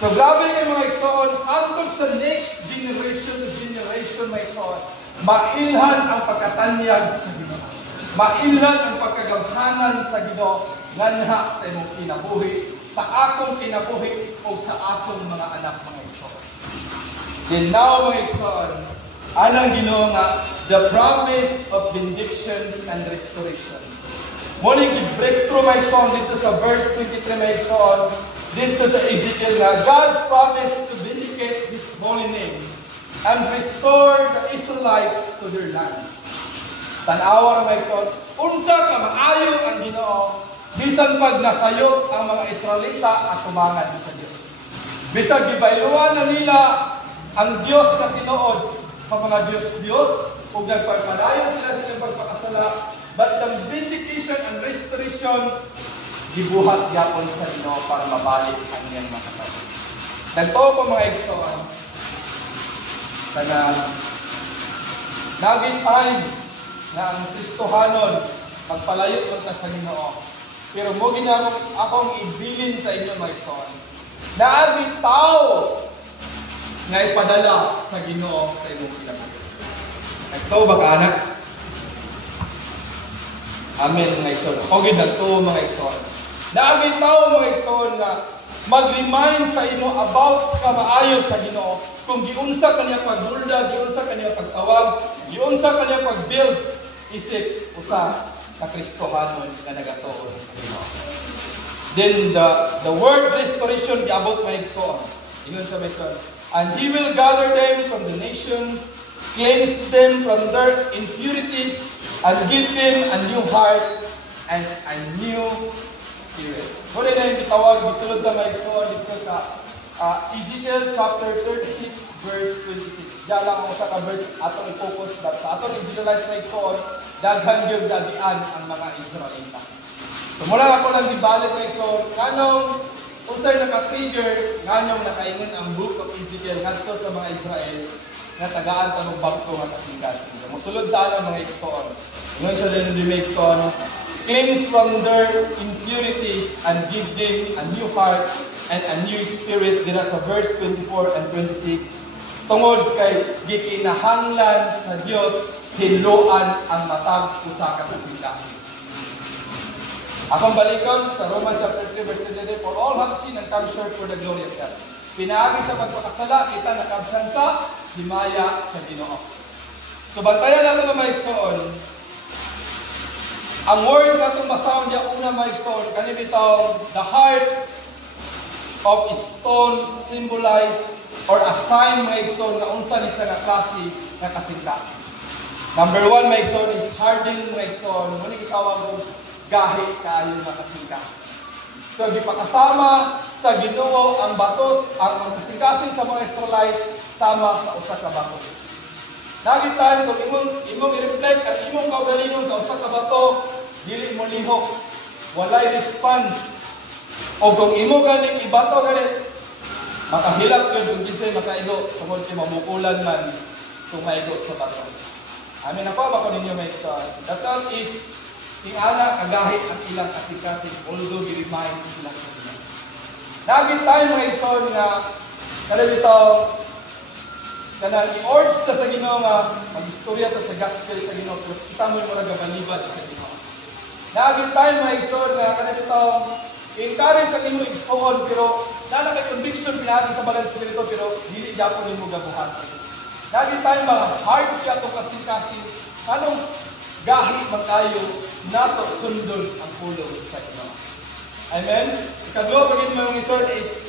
So grabe kayo mga igsoon, hangtod sa next generation to generation mga igsoon, mailhan ang pagkatanyag sa Ginoo. Mailhan ang pagkagabhanan sa Ginoo nganha sa imong kinabuhi, sa akong kinabuhi o sa akong mga anak mga igsoon. Then now, mga igsoon, anang Ginoo nga, the promise of benedictions and restoration. Muling i-breakthrough, mga igsoon, dito sa verse 23, mga igsoon, dito sa Ezekiel nga, God's promise to vindicate His holy name and restore the Israelites to their land. Tanawa na, mga igsoon, unsa ka maayo ang Ginoo, bisan pag nasayop ang mga Israelita at tumangan sa Diyos. Bisag gibayluan na nila ang Diyos na tinuod sa mga Diyos-Diyos o nagpagpadayon sila silang pagpakasala, but the vindication and restoration gibuhat yapon sa Ginoo para mabalik ang iyang makatao. Nagtuo ko mga igsoon sana naging time na ang Kristohanon magpalayo unta sa Ginoo. Pero mo ginamit akong ibilin sa inyo mga igsoon. Naaging tao nga ipadala sa Ginoo sa imong kinabuhi. Nagtuo ba ka anak? Amen mga igsoon. Hogid na to mga igsoon. Naagay tao mga igsoon nga mag-remind sa imo about sa kamaayo sa Ginoo. Kung giunsa kaniya pagdulda, giunsa kaniya pagtawag, giunsa kaniya pagbuild isip usa ka Kristohanon nga nagatuon sa Ginoo. Then the word restoration giabot mga igsoon. Ingon siya mga igsoon. And He will gather them from the nations, cleanse them from their impurities, and give them a new heart and a new spirit. Muna na yung bitawag, bisulod na maigsoon dito sa Ezekiel chapter 36, verse 26. Diyan lang ako sa verse atong i-focus. Sa atong i-generalize maigsoon, daghan yung dagian ang mga Israelita. So mula ako lang dibalik maigsoon, nganong kung sa'yo naka-trigger, nganong nakaingon ang book of Ezekiel ngadto sa mga Israel na tagaan ka ng bangko nga kasing-kasing. Musulod tala mga igsoon. Ingon siya din yung igsoon, cleanse from their impurities and give them a new heart and a new spirit. Dira sa verse 24 and 26. Tungod kay gikinahanglan sa Dios hinloan ang matag usa ka kasing-kasing. Akong balikon sa Romans chapter 3 verse 23, for all have sinned and come short for the glory of God. Pinaagi sa pagpakasala, kita nakabsan sa himaya sa Ginoo. So bantayan natin na maigsoon. Ang word na itong basahon niya una maigsoon, kanibitaw, the heart of stone symbolize or a sign maigsoon na unsa ni sa klase na kasing-kasing. Number 1 maigsoon is hardened maigsoon. Muna gitawag gahi kaayo na kasing-kasing. So, gipakasama sa Ginoo ang batos, ang kasing-kasing sa mga Israelites sama sa usa ka bato. Nagitan kung imong i-reflect at imong kaugalingon sa usa ka bato, dili mo lihok, walay response. O kung imo ganing ibato ganit, makahilak yun kung kinsay makaigo, tungod kay mamukulan man kung maigo sa bato. Amin na pa ba ko ninyo may isa? The thought is, tingala kagahit ang ilang kasing-kasing, although i-remind sila sa Ginoo. Naging tayo mga ison nga, kalabitaw, kanang i-urge ta sa Ginoo nga, mag-istorya ta sa gospel sa Ginoo, pero kita mo yung mga gabalibad sa Ginoo. Naging tayo mga ison nga, kalabitaw, i-encourage ang imong igsoon, pero nanaka-conviction pinagi sa Banal Espiritu, pero dili yapon nimo gabuhat. Naging tayo mga hard kaya itong kasing-kasing, anong gahi magkayo nato sundon ang pulong sa Ginoo. Amen? Ikadua pagin mo yung isort is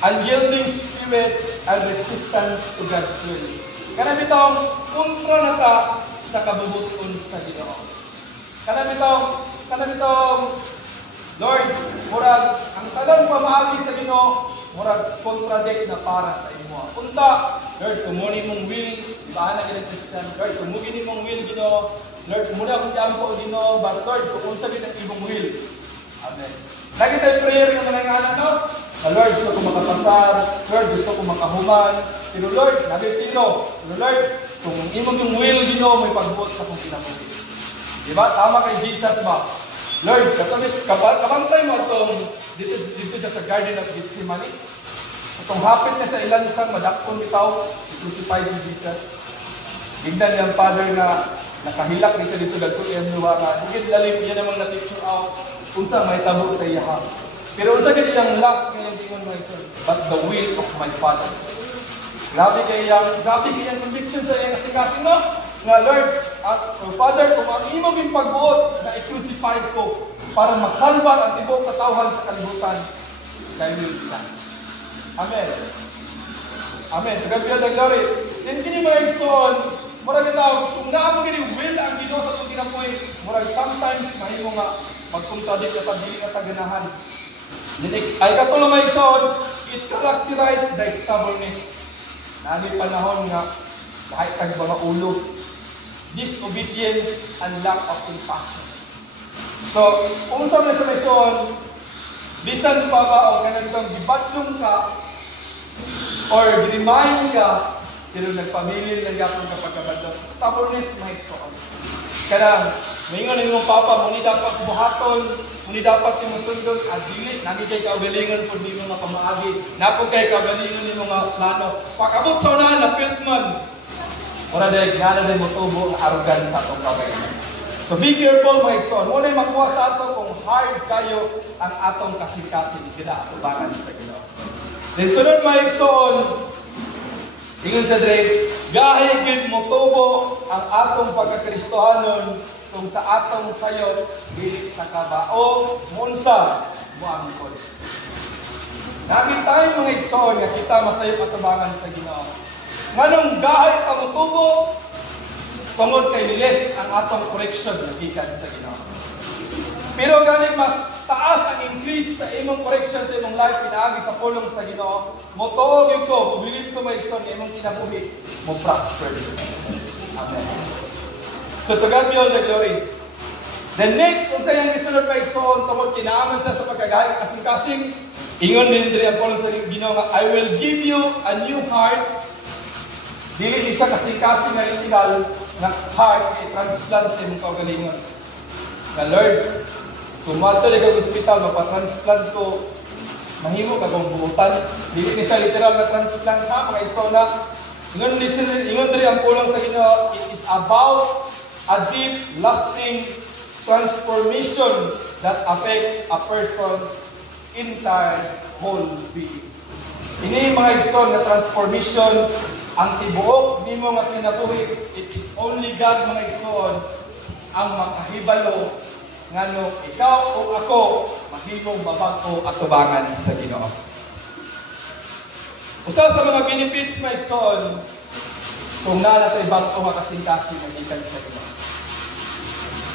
unyielding spirit and resistance to God's will. Kanabitong kontra na ta sa kabubuton sa Ginoo. Kanabitong Lord, murag ang tanan pamaagi sa Ginoo, murag contradict na para sa imo. Punta, Lord, kumuni mong will, ibaan na ginang Christian. Lord, kumugin mong will Ginoo. Lord, muna akong tiampo Ginoo, but Lord, kung unsa gid ang imong will. Amen. Lagi tayo prayer yung mga ngalan, no? Lord, gusto ko makapasar. Lord, gusto ko makahuman. Pero Lord, nagitiro. Pero Lord, kung imong yung will Ginoo, may pagbuot sa kong kinabuhi. Diba? Sama kay Jesus ba? Lord, kabantay mo itong dito siya sa Garden of Gethsemane. Itong hapit niya sa ilansang madakpon bitaw, i-crucify si Jesus. Tignan niya ang Father na nakahilak din siya dito dagko iyang luwa nga. Higit lalim niya namang na-picture out kung saan may tabo sa iya. Pero unsa gid iyang last ngayong tingon mga igsoon, but the will of my Father. Grabe kayang conviction sa iyang kasing-kasing no? Nga Lord, Father, kung ang imong yung pagbuot na i-crucify ko para masalbar ang tibok katawhan sa kalibutan, kay will be done. Amen. Amen. To God be all the glory. Then kini mga igsoon, murag itaw, kung naamo gini will ang Ginoo sa itong kinabuhi, murag sometimes mahimo nga magkontradict at dili na taganahan. Ay katulo mga igsoon, it characterize the stubbornness. Nani panahon nga kahit tag mga ulo, disobedience and lack of compassion. So, kung saan na sa lesson, bisan pa ba o kanang gibatlong ka or remind ka, pero nagpamilya lang yapon kapag kabadlong. Stubbornness, mga igsoon. Kanang, mayingon ng imong papa, muni dapat buhaton, muni dapat yung sundon, at dili, nagi kay kaugalingon po di mo nga pamaagi, napog kay kaugalingon yung mga plano. Pag-abot sa unahan, na-filt man. Mura dahil, gana din mo tubo ang arrogance sa itong kagalingon. So be careful mga igsoon. Muna yung makuha sa ato kung hard kayo ang atong kasing-kasing kina atubangan sa Ginoo. Then sunod mga igsoon, ingon sa Dre, gahigid mo tubo ang atong pagkakristohanon kung sa atong sayot dili nakabao munsa mo angkon. Namin tayo mga igsoon nga kita masayop atubangan sa Ginoo. Nganong gahay ka mo tubo tungod kay niles ang atong correction na gikan sa Ginoo. Pero galing mas taas ang increase sa imong correction sa imong life pinaagi sa pulong sa Ginoo, mo tuog gyud ko, mobilib ko maigsoon nga imong kinabuhi, mo prosper. Amen. So to God be all the glory. The next unsa yang gisunod maigsoon tungod kinaaman sa pagkagahay kasing-kasing, ingon din diri ang pulong sa Ginoo nga I will give you a new heart. Dili ni siya kasing-kasing nga literal na heart i-transplant sa imong kaugalingon. Na Lord, kung madto ka hospital, mapatransplant ko, mahimo ka kong buutan. Dili ni siya literal na transplant ha, mga isona. Ingon diri ang pulong sa Ginoo, it is about a deep, lasting transformation that affects a person entire whole being. Ini mga igsoon na transformation, ang tibuok nimo nga kinabuhi, it is only God mga igsoon ang makahibalo ngano ikaw o ako mahimong mabag-o at tubangan sa Ginoo. Usa sa mga benefits mga igsoon kung nalatay bag-o nga kasing-kasing nga gikan sa Ginoo.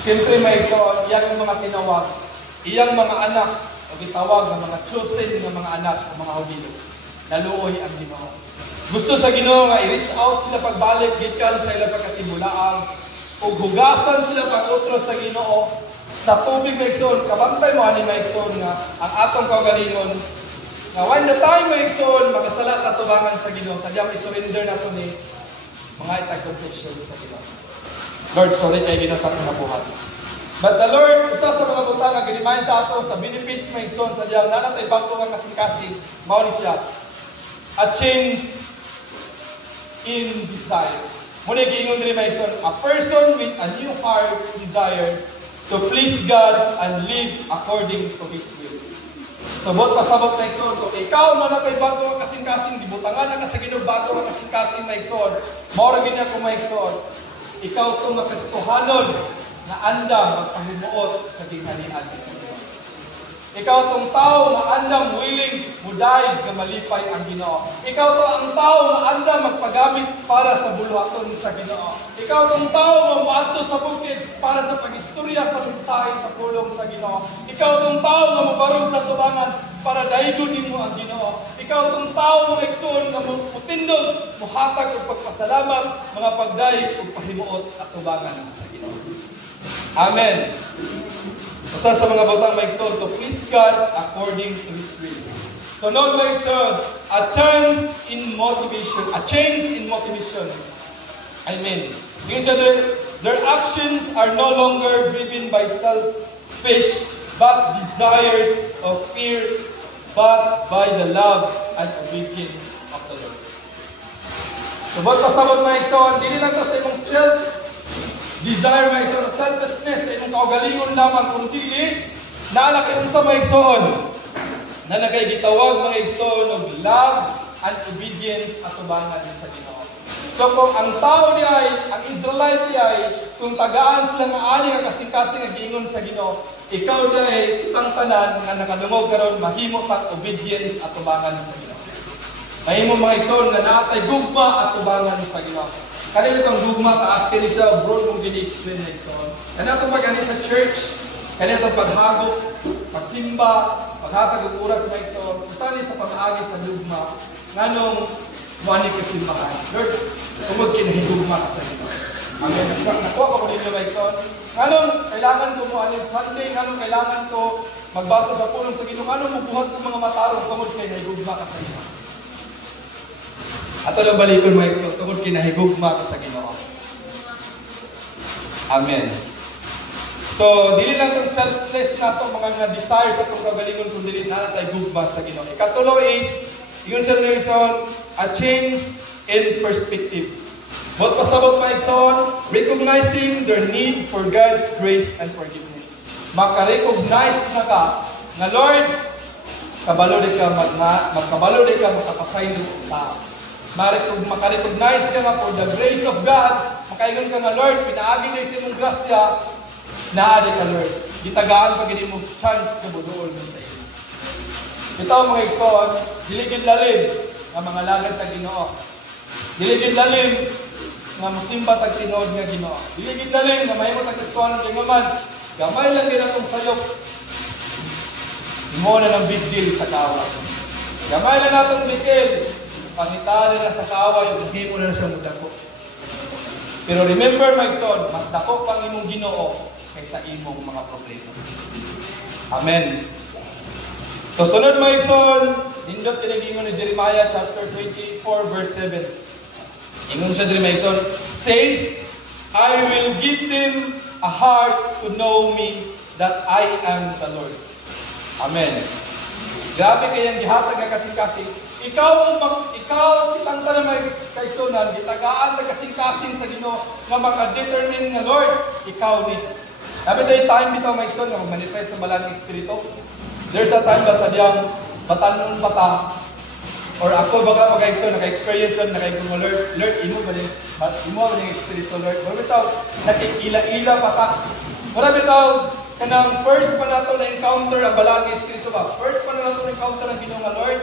Siyempre mga igsoon, iyang mga tinawag, iyang mga anak o gitawag ng mga chosen ng mga anak o mga hawilo. Naluoy ang Ginoo. Gusto sa Ginoo nga i-reach out sila pagbalik gikan sa ilang pagkatibulaang ug hugasan sila pag-utros sa Ginoo sa tubig maigsoon. Kabantay mo ani maigsoon nga ang atong kaugalingon nga when the time maigsoon makasala ta tubangan sa Ginoo sadyang i-surrender nato ni mga itag-confession sa Ginoo. Lord, sorry kay Ginoo sa akong nabuhat. But the Lord, usa sa mga butang nga ginimayan sa ato sa benefits maigsoon sadyang nanatay bag-o nga kasing-kasing mao ni siya a change in desire. Muna giingon diri maigsoon, a person with a new heart's desire to please God and live according to His will. So, bot pasabot maigsoon, kung ikaw man na kay bago nga kasing-kasing, gibutangan na ka sa Ginoo bago nga kasing-kasing maigsoon, mao ra gid ako maigsoon, ikaw tong makristohanon na andam magpahimuot sa gingharian sa Ginoo. Ikaw tong tao na andam willing muday nga malipay ang Ginoo. Ikaw to ang tao na andam magpagamit para sa buluhaton sa Ginoo. Ikaw tong tao nga moadto sa bukid para sa pagistorya sa mensahe sa pulong sa Ginoo. Ikaw tong tao nga mobarog sa tubangan para daygon nimo ang Ginoo. Ikaw tong tao nga igsoon nga mutindog, muhatag og pagpasalamat, mga pagday ug pahimuot at tubangan sa Ginoo. Amen. Usa sa mga butang maigsoon to please God according to His will. So now maigsoon, a change in motivation. Amen. Their actions are no longer driven by selfish but desires of fear, but by the love and obedience of the Lord. So ba't pasabot maigsoon, dili lang to sa imong desire maigsoon, selflessness sa imong kaugalingon lamang, kung dili naala kay unsa maigsoon na nagay-gitawag maigsoon og love and obedience at tubangan sa Ginoo. So kung ang tao diay, ang Israelite diay, kung tagaan sila nga ani nga kasing-kasing nga giingon sa Ginoo, ikaw diay kitang tanan nga nakadungog karon mahimo ta obedience at tubangan sa Ginoo. Mahimo maigsoon nga naatay gugma at tubangan sa Ginoo. Kanina itong gugma, taas kini siya, bro, kung gini-explain na ito. Kanina itong pag-ani sa church, kanina itong paghagok, pagsimba, paghatag ng oras na ito, kusani sa pag-agi sa gugma, nganong muanik kagsimbahan. Lord, tumod kinahigugma ka sa ito. Amen. Nakuha pa ko ninyo na ito. Nganong kailangan ko muanik Sunday, nganong kailangan ko magbasa sa pulong sa Ginoo, nganong mubuhat ko mga matarong, tumod kinahigugma ka sa ito. Ato lang balikon mga igsoon, tungod kinahigugma ko sa Ginoo. Amen. So, dili lang itong selfless na itong mga desires sa itong kagalingon kung dili na tayo gugma sa Ginoo. Ikatulo is, yun siya na a change in perspective. But pasabot maigsoon, recognizing their need for God's grace and forgiveness. Maka-recognize na ka nga Lord, kabalo di ka magkabalo di ka makapasay ng tao. Maka-recognize ka nga for the grace of God, makaingon ka nga Lord, pinaagi na sa imong grasya, naadi ka Lord. Gitagaan pag hindi mo chance ka buduol mo sa iyo. Ito mga igsoon, diligid lalim ang mga langit na Ginoo. Diligid lalim nga musimba tag tinuod nga Ginoo. Diligid lalim nga mahimo tag Kristohanon kay ngaman. Gamay lang din atong sayop. Imo na ng big deal sa kaaway. Gamay lang natong bigil. Pangitali na sa kaaway ug himo na siya mudako. Pero remember my son, mas dako pang imong Ginoo kaysa imong mga problema. Amen. So sunod mga igsoon, nindot kinigingon ni Jeremiah chapter 24 verse 7. Ingon siya diri mga igsoon, says, I will give them a heart to know me that I am the Lord. Amen. Grabe kayang gihatag nga kasing-kasing. Ikaw kitang tanang may kaigsunan, gitagaan na kasing-kasing sa Ginoo nga maka-determine nga Lord, ikaw ni. Sabi tayo time bitaw mga igsoon nga mag-manifest ng balang espiritu. There's a time ba sa diyang batanon pata or ako baga mag-igsoon, naka-experience lang, naka-igsoon mo, Lord, imo ba yung espiritu, Lord? Wala bitaw, nakikila-ila pata. Wala bitaw, kanang first pa nato na-encounter ang balang espiritu ba? First pa nato na-encounter ang Ginoo nga Lord,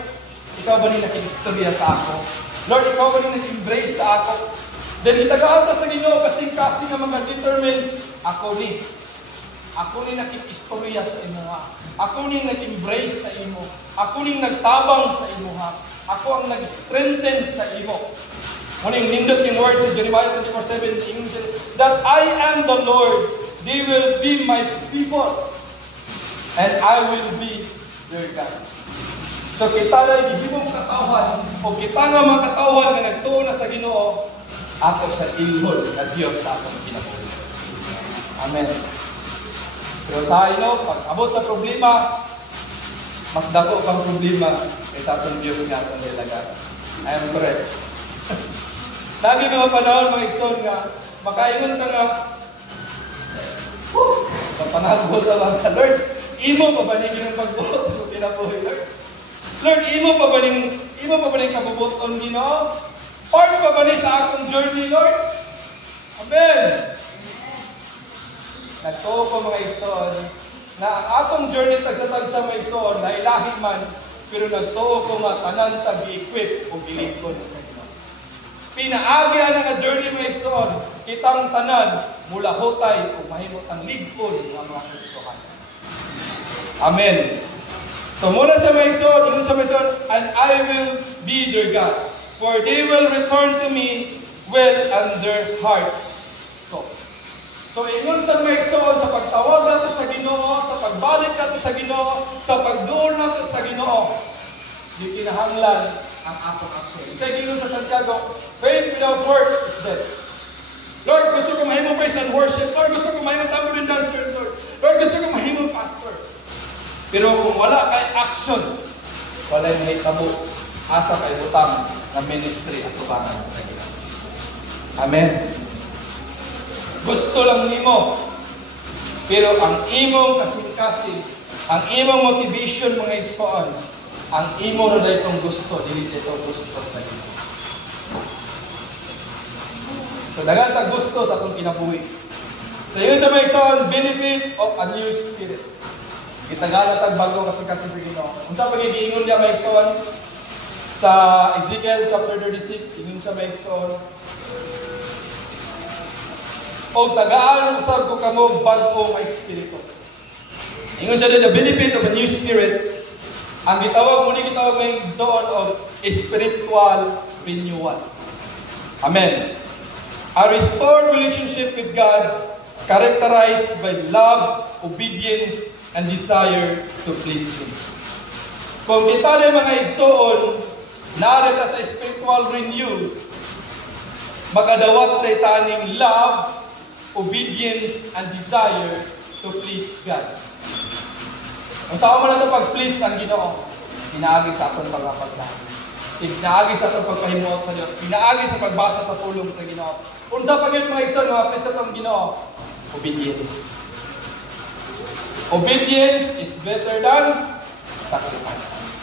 ikaw ba ni nakikistorya sa ako? Lord, ikaw ba ni nag-embrace sa ako? Then itagaan ta sa Ginoo kasing-kasing nga mga determine, ako ni nakikistorya sa imo ha. Ako ni nag-embrace sa imo. Ako ni nagtabang sa imo ha. Ako ang nag-strengthen sa imo. Muning nindot yung word sa Jeremiah 24:7, that I am the Lord, they will be my people, and I will be their God. So kita na gihimong katawhan, o kita nga mga katawhan nga nagtuo na sa Ginoo, ako sa ilhol na Diyos sa akong kinabuhi. Amen. Pero sa ino, pag abot sa problema, mas dako pang problema kaysa atong Diyos nga atong nilaga. I am correct. Lagi mga panahon mga igsoon nga, makaingon ka nga, sa panahon ba ka, Lord, imo pa ba ning ginong pagbuot sa kinabuhi, Lord? Lord, imo pa ba ning kabubuton Ginoo? Part pa ba ni sa akong journey, Lord? Amen. Nagtuo ko mga igsoon na ang atong journey tag-sa mga igsoon na ilahi man, pero nagtuo ko nga tanan tag-equip o gilingkod sa Ginoo. Pinaagi ana nga journey mga igsoon, kitang tanan mula hutay o mahimot ang ligkod ng mga Kristohan. Amen. So muna sa mga igsoon, ingon sa mga igsoon, and I will be their God, for they will return to me well and their hearts. So ingon sa mga igsoon, sa pagtawag nato sa Ginoo, sa pagbalik nato sa Ginoo, sa pagduol nato sa Ginoo, di kinahanglan ang atong action. Sa ingon sa Santiago, faith without work is dead. Lord, gusto ko mahimong praise and worship. Lord, gusto ko mahimong tambourine dancer, Lord. Lord, gusto ko mahimong pastor. Pero kung wala kay action, wala may kabo, asa kay butang na ministry at tubangan sa Ginoo. Amen. Gusto lang nimo. Pero ang imong kasing-kasing, ang imong motivation mga igsoon, ang imo ra daytong gusto, dili dito gusto sa Ginoo. So dagan ta gusto sa atong kinabuhi. So yun sa mga igsoon, benefit of a new spirit. Gitagana tag bago kasing-kasing sa Ginoo. Unsa pagigiingon niya mga igsoon sa Ezekiel chapter 36, ingon sa mga igsoon, o tagaan usab ko kamo bag-o nga espiritu. Ingon siya the benefit of a new spirit. Ang gitawag muni gitawag may igsoon of spiritual renewal. Amen. A restored relationship with God characterized by love, obedience, and desire to please Him. Kung kita na mga igsoon narita sa spiritual renew, makadawat na taning love, obedience, and desire to please God. Ang saan mo na ito pag-please ang Ginoo, inaagi sa atong pagpapagdaan. Pinaagi sa itong pagpahimuot sa Diyos. Pinaagi sa pagbasa sa pulong sa Ginoo. Unsa pa gyud mga igsoon, mga presta tong Ginoo? Obedience. Obedience is better than sacrifice.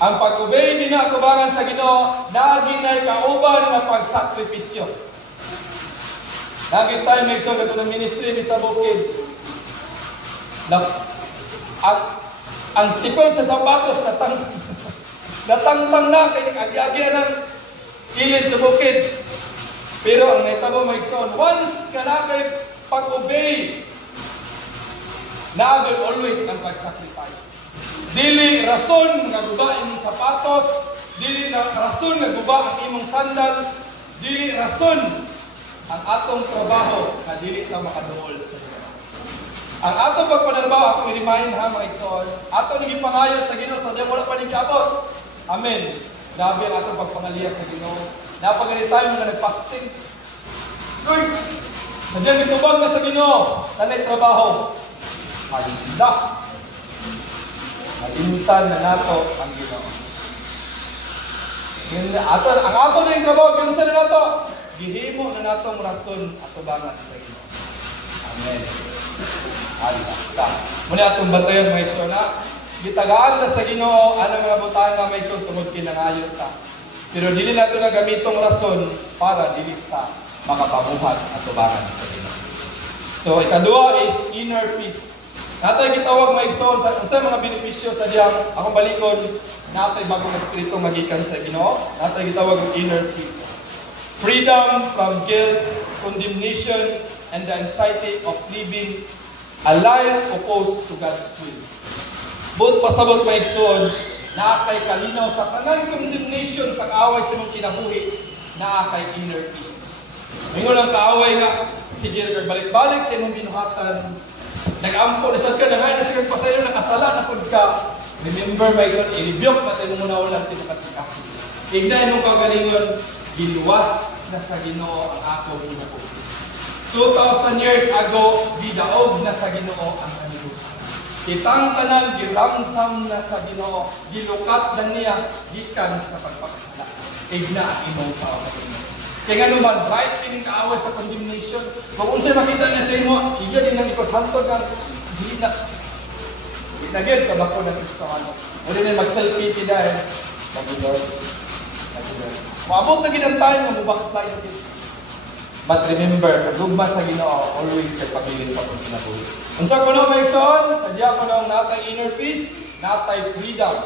Ang pag-obey din na atubangan sa Ginoo, naginay kauban nga pagsakripisyo. Naging tayo may igsoon kato ng ministry ni sa bukid. Ang tikod sa sapatos natangtang na kay agi-agi ng kilid sa bukid. Pero ang naitabo mo igsoon, once ka na kay pag-obey, na will always ang pag-sacrifice. Dili rason nga guba imong sapatos, dili na rason nga guba ang imong sandal, dili rason ang atong trabaho nga dili ka makaduol sa Ginoo. Ang atong pagpanarbaho, akong i-remind ha mga igsoon, atong gipangayo sa Ginoo sa wala pa ning giabot. Amen. Grabe ang atong pagpangaliya sa Ginoo. Napagani tayo mga nag-fasting. Lord, sadyang itubag na sa Ginoo, tanay trabaho. Halinda. Halintan na nato ang Ginoo. Ang ato na yung trabaho, ginsan na nato. Gihimo na natong rason at tubangan sa Ginoo. Amen. Halinda. Muna atong bantayan mga igsoon na. Gitagaan na sa Ginoo ano mga butang nga may igsoon tungod kinangayon ta. Pero dili nato na gamitong rason para dili ta makapamuhat at tubangan sa Ginoo. So ikadua is inner peace. Natay gitawag mga igsoon sa unsay mga benepisyo sa diyang akong balikon natay bagong espiritu magikan sa Ginoo. Natay gitawag og inner peace. Freedom from guilt, condemnation, and the anxiety of living a life opposed to God's will. But pasabot mga igsoon, na kay kalinaw sa kanang condemnation sa kaaway sa mong kinabuhi, na kay inner peace. Mingon ang kaaway nga, sige rin balik-balik sa imong binuhatan, nag-ampo, nasad ka na ngayon, nasa kagpasaylo, nakasala na pod ka. Remember mga igsoon, i-rebuke na sa imong muna-ulan sa imong kasing-kasing. Ignayin mong kagalingon, giluwas na sa Ginoo ang akong inuputi. 2,000 years ago, bidaog na sa Ginoo ang kanibutan. Kitang tanan giramsam na sa Ginoo, gilukat na niya gikan sa pagpakasala. Igna ang imong kaaway. Kaya nga naman, right kining kaaway sa condemnation. Kung unsay makita niya sa imo, iya din ang ikos hantod kang di na. Di na gyud kabako na Kristohano. O din mag-selfie dahil Lord. Maabot na gid ang time nga mo-backslide gid. But remember, pagdugma sa Ginoo, always kay pagilin sa atong kinabuhi. Unsa kuno may igsoon, sadya kuno natay inner peace, natay freedom.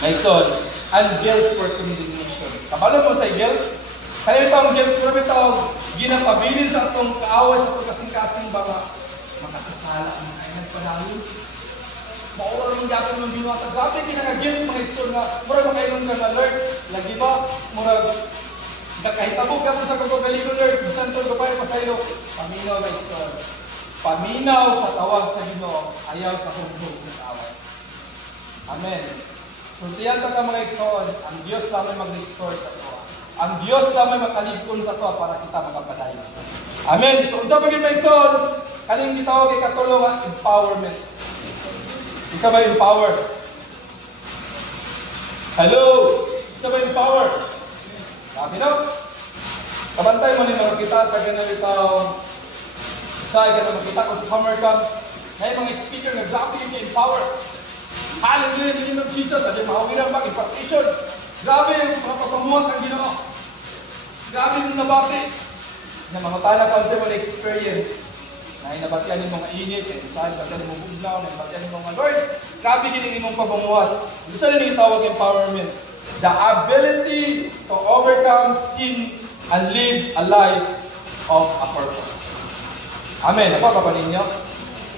May igsoon, and guilt for condemnation. Kabalo mo sa guilt? Kaya ito ang guilt, pero ito ginapabilin sa atong kaaway sa atong kasing-kasing ba makasasala ang ay nagpadalo. Maura rin gapin ng binuwata. Grabe ginaka-guilt mga igsoon na mura makainom ka na Lord. Lagi ba? Mura kahit tabog ka po sa kagagaling Lord, bisantol ka pa yung pasaylo. Paminaw na igsoon. Paminaw sa tawag sa Ginoo, ayaw sa humbog sa kaaway. Amen. So tiyan ka mga igsoon, ang Diyos lamang mag-restore sa ito. Ang Diyos lamang makaligkon sa ito para kita magapadayon. Amen. So unsa pa gyud mga igsoon, kaning gitawag kay katulong at empowerment. Isa ba empower? Hello? Isa ba empower? Sabi no? Kabantay mo ni mga kita, taga na litaw. Say, gano'n makita ko sa summer camp, na yung mga speaker na grabe yung empower. Hallelujah, in the name of Jesus. At yung mahawin ang mag-impartation. Grabe yung mga papamuhat ang Ginoo. Grabe yung nabati. Na mga tala ka sa mga experience. Na inabatian yung mga init, na inabatian yung mga bugnaw, na inabatian yung mga Lord. Grabe gining imong papamuhat. Gusto nila yung tawag empowerment. The ability to overcome sin and live a life of a purpose. Amen. Napaka ba ninyo?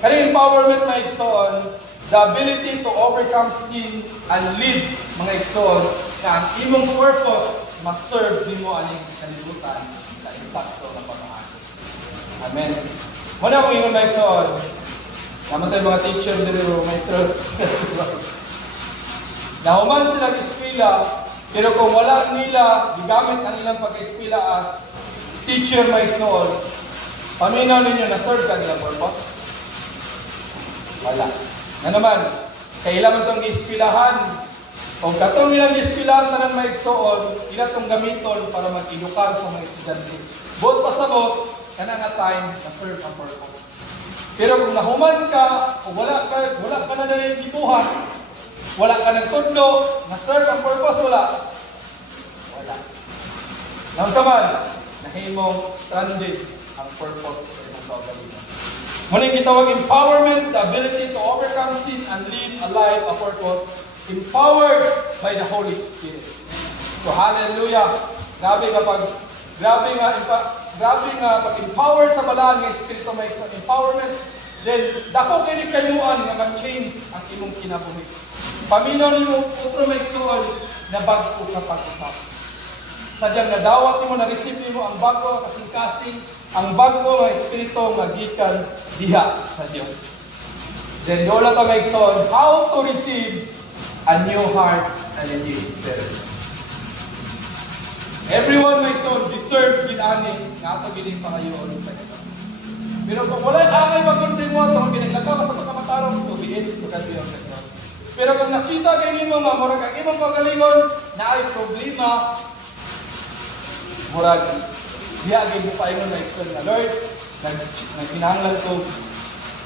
Kaya empowerment mga igsoon, the ability to overcome sin and live mga igsoon, na ang imong purpose ma-serve nimo aning kalibutan sa insakto na pamaagi. Amen. Muna kung ingon mga igsoon, naman tayo mga teacher dito, maestro. Nahuman sila eskwela, pero kung wala nila, gigamit ang ilang pag-eskwela as teacher mga igsoon, paminaw ninyo na-serve ka nilang purpose? Wala. Na naman, kailangan itong ispilahan, O katong ilang eskwelahan tanan maigsoon, inatong gamiton para mag-edukar sa mga estudyante. Bot pasabot, kana nga time na serve ang purpose. Pero kung nahuman ka, o wala ka na dahil gibuhan, wala ka nagtudlo, na serve ang purpose, wala. Naunsaman, nahimong stranded ang purpose sa imong kaugalingon. Muning gitawag empowerment, the ability to overcome sin and live a life of purpose, empowered by the Holy Spirit. So hallelujah. Grabe nga pag-empower sa balaan ng Espiritu may isang empowerment. Then dako kay ni kayuan nga mag-change ang imong kinabuhi. Paminaw nimo utro may istorya na bago ka pag-usap. Sadyang nadawat nimo, na-receive nimo ang bago nga kasing-kasing, ang bago nga espiritu nga gikan diha sa Dios. Then doon ta may son how to receive a new heart and a new spirit. Everyone may son deserve gid-ani nga ato gining pangayoon sa Ginoo. Pero kung wala angay bagon sa imo ato ginaglakaw sa pagkamatarong, so be it to God be all the glory. Pero kung nakita kay nimo nga murag ang imong kagalingon na ay problema, murag diha gyud mo paingon na son na Lord, nagkinahanglan ko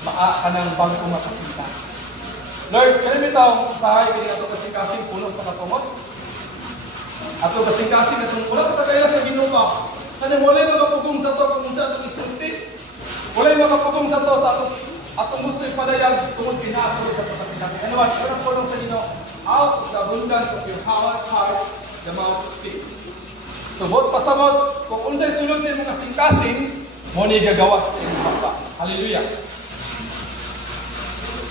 maa kanang bangko nga kasing-kasing. Lord, kailan bitaw usahay kini ato kasing-kasing puno sa kapamot? Ato kasing-kasing atong wala pa kaila sa Ginoo ka. Kanang walay magapugong sa to kung sa atong isulti. Walay magapugong sa to sa atong gusto ipadayag tungod pinasod sa kasing-kasing. Ano man, iyon ang pulong sa Ginoo. Out of the abundance of your heart, the mouth speak. So, bot pasabot, kung unsay sulod sa imong kasing-kasing, mo ni gagawas sa imong baba. Hallelujah.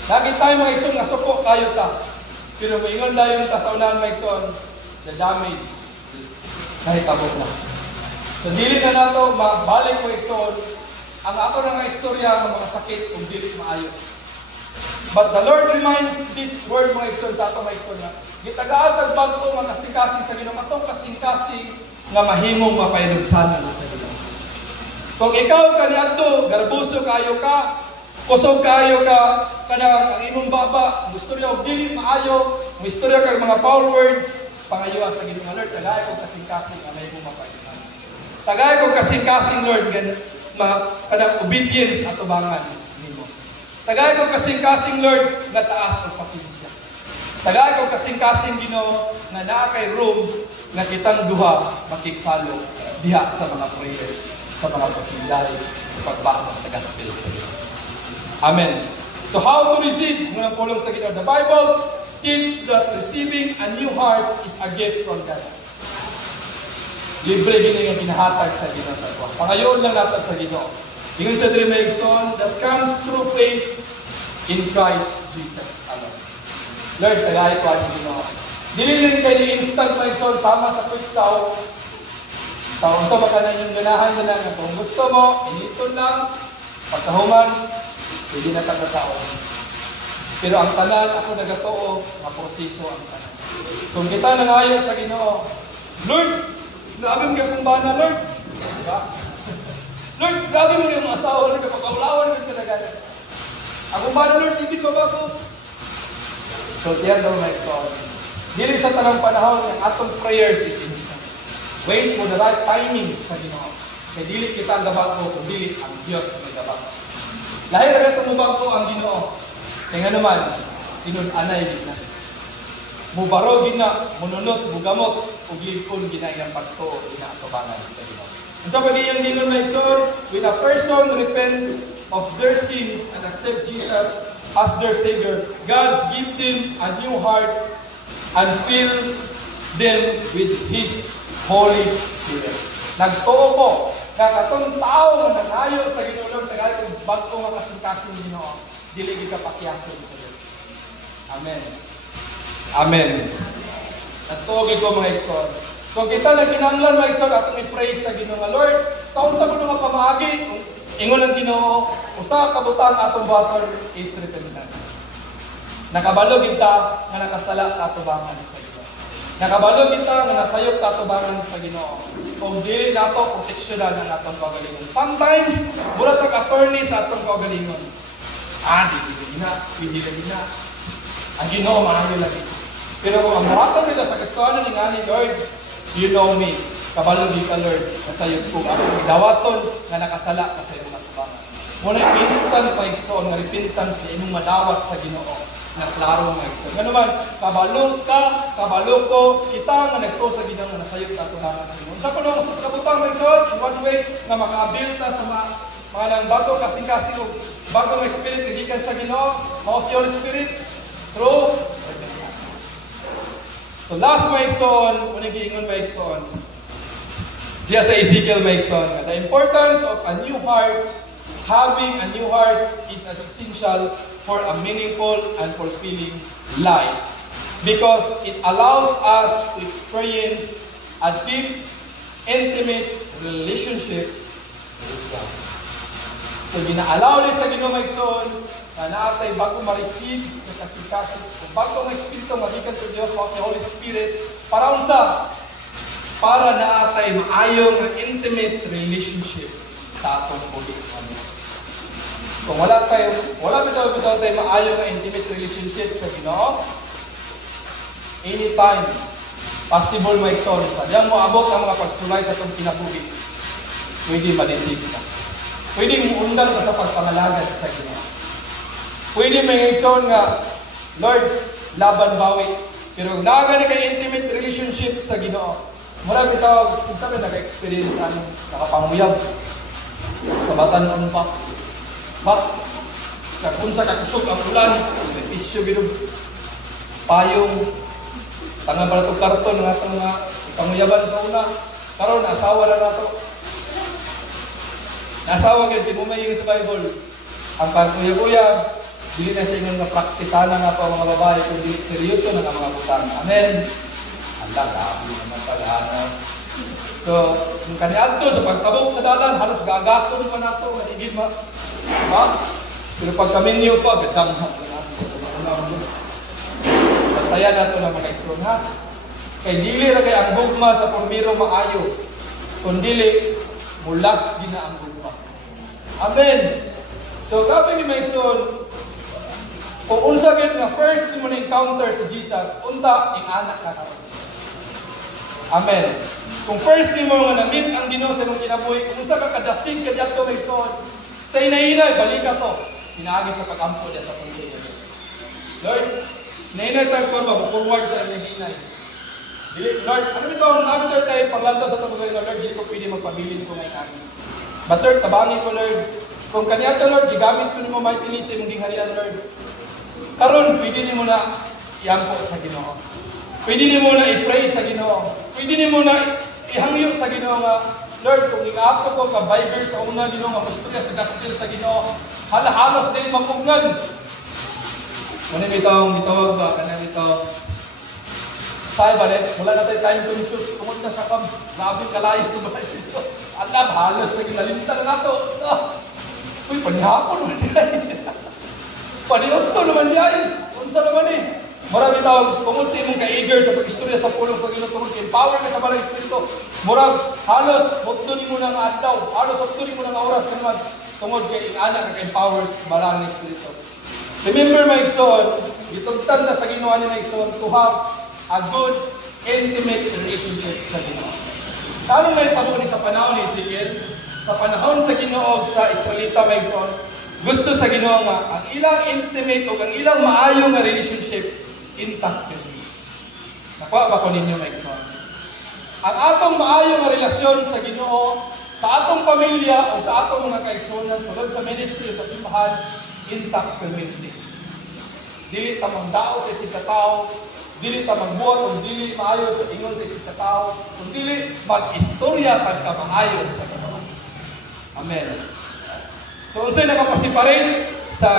Lagi tayo mga igsoon nga suko kayo ta. Pero maingon dayon ta sa unahan mga igsoon, the damage nahitabot na. So dili na nato mabalik mga igsoon ang ato na nga istorya ng mga sakit kung dili maayo. But the Lord reminds this word mga igsoon sa ato mga igsoon nga gitagaatag bagko mga kasing-kasing sa Ginoo, atong kasing-kasing nga mahimong mapayalugsanan sa Ginoo. Kung ikaw kaniadto garbuso kayo ka, kusog kayo ka kanang ang imong baba, gusto niya og dili maayo, mo istorya kay mga foul words, pangayuha sa Ginoo. Lord, tagay ko kasing-kasing nga mahimong mapayalugsanan. Tagay ko kasing-kasing Lord kanang obedience at tubangan nimo. Tagay ko kasing-kasing Lord nga taas og pasensya. Tagay ko kasing-kasing Ginoo nga naa kay room nga kitang duha makigsalo diha sa mga prayers, sa mga pagpilay, sa pagbasa sa gospel sa Ginoo. Amen. So how to receive ng pulong sa Ginoo? The Bible teach that receiving a new heart is a gift from God. Libre gini nga ginahatag sa Ginoo sa ato. Pangayoon lang nato sa Ginoo. Ingon sa Dre Megson, that comes through faith in Christ Jesus alone. Lord, tagay ko ang Ginoo. Dili lang kay ni instant Megson sama sa quick chow. Sa unsa ba kana yung ganahan nga kung gusto mo, initon lang pagkahuman, hindi na tagataon. Pero ang tanan ako nagatuo nga proseso ang tanan. Kung kita nangayo sa Ginoo, Lord, grabe mo kayong bana, Lord. Diba? Lord, grabe mo kayong asawa, Lord, kapag-aulawan kasi kadagalan. Akong bana, Lord, hindi ba ba ko? So, diyan daw na ito. Dili sa tanang panahon, ang atong prayers is instant. Wait for the right timing sa Ginoo. Kaya dili kita ang gabago, kung dili ang Diyos may gabago. Lahir na ito mubago ang Ginoo. Kaya nga naman, tinun-anay din na. Mubarogin na, mununot, mugamot, uglikon, ginayang pagto, ginatubangan sa Ginoo. And so, pag-iyang din na when a person repent of their sins and accept Jesus as their Savior, God give them a new heart and fill them with His Holy Spirit. Nagtuo ko, kakatong tao na nangayo sa Ginoo, tagal kong bago nga kasing-kasing Ginoo, dili gikapakyason sa Diyos. Amen. Amen. Nagtuogin ko mga igsoon. Kung kita nagkinahanglan mga igsoon, atong i-praise sa Ginoo nga Lord, sa unsa ko nga pamaagi, ingon ang Ginoo, usa ka butang atong baton is repentance. Nakabalo kita nga nakasala ta atubangan sa Ginoo. Nakabalo kita nga nasayop ta atubangan sa Ginoo. Kung dili nato proteksyonan ang atong kaugalingon. Sometimes bulat ang attorney sa atong kaugalingon. Dili na. Ang Ginoo maayo lagi. Pero kung ang buhatan nila sa kastuanan ni ngani, Lord, you know me. Kabalo di ka, Lord, nasayod ko. Ako gidawaton nga nakasala ka sa iyong mga tubangan. Muna instant maigsoon nga repentance sa imong madawat sa Ginoo. Na klaro maigsoon. Nga naman, kabalo ka, kabalo ko, kita nga nagto sa Ginoo nga nasayod ka tulangan sa Ginoo. Sa kuno sa kabutang maigsoon, in one way, nga makaabil ta sa mga nang bago kasing-kasing o bago ng Spirit nga gikan sa Ginoo, mao si Holy Spirit, through repentance. So last maigsoon, muna giingon maigsoon, diya sa Ezekiel maigsoon, the importance of a new heart, having a new heart is as essential for a meaningful and fulfilling life because it allows us to experience a deep, intimate relationship with God. So, gina-allow ni sa Ginoo maigsoon na naatay bago ma-receive ng kasing-kasing o bago ng Espiritu magikan sa Dios o sa Holy Spirit para unsa? Para naatay maayong intimate relationship sa atong buhi ng Diyos. Kung wala bitaw tayo maayong intimate relationship sa Ginoo, anytime possible maigsoon sa diyan mo abot ang mga pagsulay sa atong kinabuhi. Pwede ma-deceive ka. Pwede mo undan ka sa pagpangalagad sa Ginoo. Pwede maigsoon nga, Lord, laban bawi. Pero nagani ka intimate relationship sa Ginoo. Mura bitaw, kung sabi naka-experience nakapanguyab sa batan pa. Kung sa kakusog ang ulan, benepisyo binug payong tangan para itong karton ng atong mga panguyaban sa una. Karon asawa na nato. Nasawa gyud di mo mayon sa Bible. Ang pagkuyab-uyab dili na sa inyong nga praktisana nga pa mga babae kundi seryoso na nga mga butang. Amen. Allah grabe naman pala. So, kung kaniadto sa pagtabok sa dalan halos gagaton pa nato nga digid ma. Ha? Pero pag kaminyo pa bedang ha. Bantayan nato na mga igsoon ha. Kay dili ra kay ang gugma sa pormiro maayo. Kundi mulas gina ang gugma. Amen. So, grabe ni maigsoon, kung unsa gyud nga first mo na encounter sa Jesus, unta ing anak ka karon. Amen. Kung first mo nga na-meet ang Ginoo sa imong kinabuhi, kung unsa ka kadasig ka diadto maigsoon, sa inay-inay balik ka to. Pinaagi sa pag-ampo niya sa puntay niya. Lord, inay-inay tayo pa forward sa inay-inay. Lord, ano ito? Nabi tayo panglanta sa itong mga Lord, hindi ko pwede magpabilin ko ngayon amin. But Lord, tabangin ko Lord. Kung kaniya ito Lord, gigamit ko ni mo may tinisi mong gingharian Lord. Karon, pwede ni mo na iampo sa Ginoo. Pwede ni mo na i-pray sa Ginoo. Pwede ni mo na ihangyo sa Ginoo nga, Lord, kung ikaapto ko ka Bible sa una Ginoo, nga posturya sa gospel sa Ginoo, halos din mapugnan. Kung itong itawag ba, kanang ito, say balit, wala na tayo time conscious, tungod na sa grabe kalayo sa bahay ito. Alam, halos na ginalimta na nato. Uy, panihapon naman yan. Paniot to naman yan. Unsa naman eh. Marami tawag, kung sa imong ka-eager sa pag-istorya sa pulong sa Ginoo, tungod kay power ka sa Balang Espiritu. Murag, halos, huktunin mo ng adlaw, halos huktunin mo ng oras ka naman, tungod kay anak ka empowers Balang Espiritu. Remember, maigsoon, gitugtan na sa Ginoo ni maigsoon to have a good, intimate relationship sa Ginoo. Anong naitabo ni sa panahon ni Ezekiel? Sa panahon sa Ginoo sa Israelita maigsoon, gusto sa Ginoo nga ang ilang intimate o ang ilang maayong nga relationship intact with me. Nakuha ba ko ninyo maigsoon? Ang atong maayong nga relasyon sa Ginoo, sa atong pamilya o sa atong mga kaigsuonan sulod sa ministry o sa simbahan, intact permanently. Dili ta magdaot sa isig katao, dili ta magbuhat o dili maayo sa ingon sa isig katao, kung dili mag-istorya tagka maayo sa Ginoo. Amen. So unsay nakapasiparate sa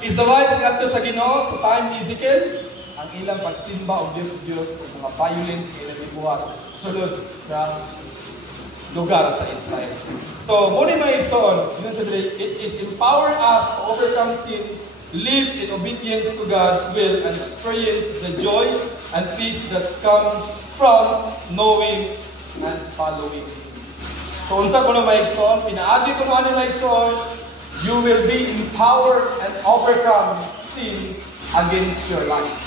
Israelites ngadto sa Ginoo sa time ni Ezekiel, ang ilang pagsimba og Dios o mga violence nga nagibuhat sulod sa lugar sa Israel. So mo ni maigsoon, it is empower us to overcome sin, live in obedience to God's will, and experience the joy and peace that comes from knowing and following. So unsa ko na maigsoon, pinaagi ko na ani maigsoon, you will be empowered and overcome sin against your life.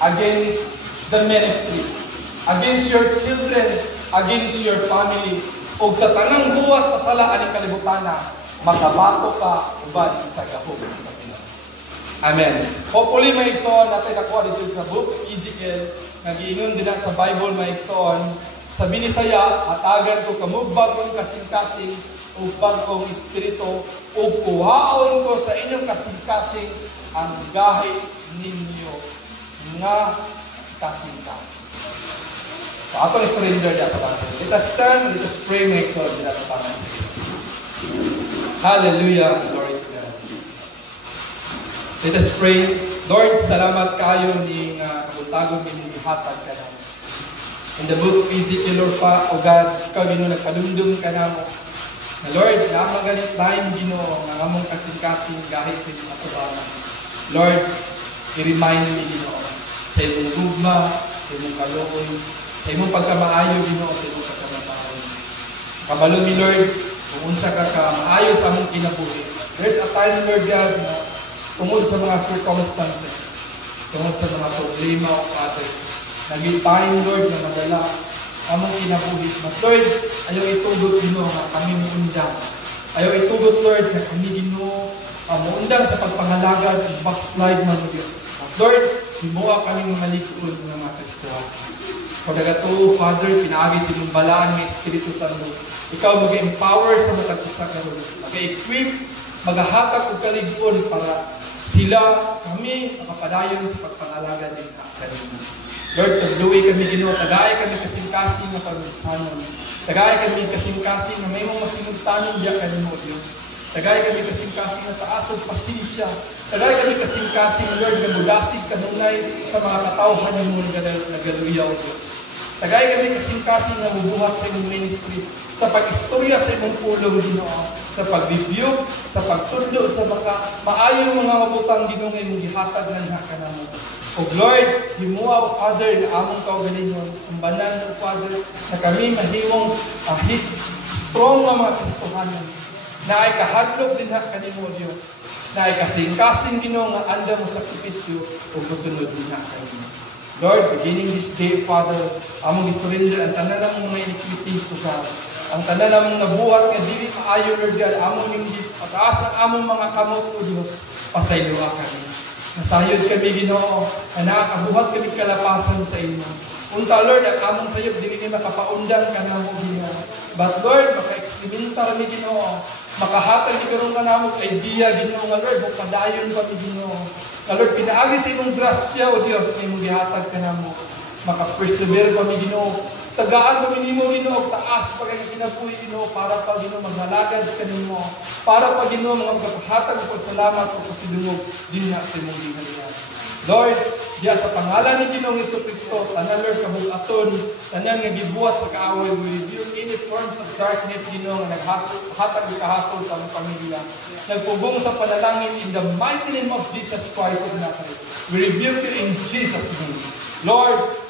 against the ministry, against your children, against your family, ug sa tanang buhat sa sala ani kalibutan na makabato ka ubad sa gahom sa Ginoo. Amen. Hopefully may igsoon natin nakuha dito sa book of Ezekiel, nagiingon din sa Bible may igsoon sa binisaya, hatagan ko kamug bagong kasing-kasing ug bagong espiritu ug kuhaon ko sa inyong kasing-kasing ang gahi ninyo nga kasing-kasing. So, atong surrender dito pa. Let us stand, let us pray, may igsoon dito pa. Hallelujah, glory to God. Let us pray. Lord, salamat kayo ni kabutagon ni hatag ka na. In the book of Ezekiel, Lord pa, O God, ikaw Ginoo nagkalumdum ka na mo. Na Lord, lamang ganit time Ginoo nga among kasing-kasing gahit sa inyong atubangan. Lord, i-remind me Ginoo sa imong gugma, sa imong kaluoy, sa imong pagkamaayo Ginoo, sa imong pagkamataon. Kabalo mi Lord, kung unsa ka maayo sa among kinabuhi. There's a time, Lord God, na tungod sa mga circumstances, tungod sa mga problema o Father, naging time, Lord, na madala among kinabuhi. But Lord, ayaw itugot Ginoo nga kami muundang. Ayaw itugot, Lord, na kami Ginoo muundang sa pagpangalagad ng backslide man ng Diyos. But Lord, himuha kami mga likod ng mga Kristohan. Pagkagato, Father, pinaagi sa imong balaan ng Espiritu Santo. Ikaw mag-empower sa matag usa karon, mag-equip, maghahatag og kalig-on para sila, kami, makapadayon sa pagpangalaga din kanina. Lord, tagluwi kami Ginoo, tagay kami kasing-kasing na pagmumsanon. Tagay kami kasing-kasing na may mga masinugtanon diya kanimo, Diyos. Tagay kami kasing-kasing na taas og pasensya. Tagay kami kasing-kasing, Lord, na mudasig kanunay sa mga katawhan nimo nagaluya, O Diyos. Tagay kami kasing-kasing na mubuhat sa imong ministry, sa pag-istorya sa imong pulong Ginoo, sa pag-rebuke, sa pagtudlo sa mga maayong mga mabutang Ginoo nga imong gihatag nganha kanamo. O Lord, himuha o Father na among kaugalingon, sumbanan o Father na kami mahimong strong na mga Kristohanon, na ay kahadlok din ha kanimo Dios, na ay kasing-kasing Ginoo nga anda mo sakripisyo o musunod din ha kanimo. Lord, beginning this day, Father, among isurrender ang tanan namong mga iniquities, O God. Ang tanan namong nabuhat nga dili maayo, Lord God, among hindi pataas ang among mga kamot, O Diyos, pasayloa kami. Nasayod kami, Ginoo, na nakakabuhat kami kalapasan sa inyo. Unta, Lord, ang among sayop, dili ni makapaundang ka na mo, Ginoo. But Lord, maka-experimentar kami, Ginoo. Makahatag ni karon ka na mo idea, Ginoo, nga Lord, mukadayon kami, Ginoo. Lord, pinaagi sa imong grasya, O Diyos, na imong gihatag ka na mo. Maka-persevere kami, Ginoo. Tagaan kami nimo, Ginoo, taas pag ang kinabuhi, Ginoo, para pa, Ginoo, maghalagad ka nimo. Para pa, Ginoo, mga magkapahatag o pagsalamat o pasidungog din na sa imong ginhalian. Lord, diya sa pangalan ni Ginoong Jesucristo, tanan Lord kabugaton, tanan nga gibuhat sa kaaway, we rebuke any forms of darkness, Ginoo, nga naghatag o kahasol sa among pamilya. Nagpugong sa panalangin in the mighty name of Jesus Christ of Nazareth. We rebuke you in Jesus' name. Lord,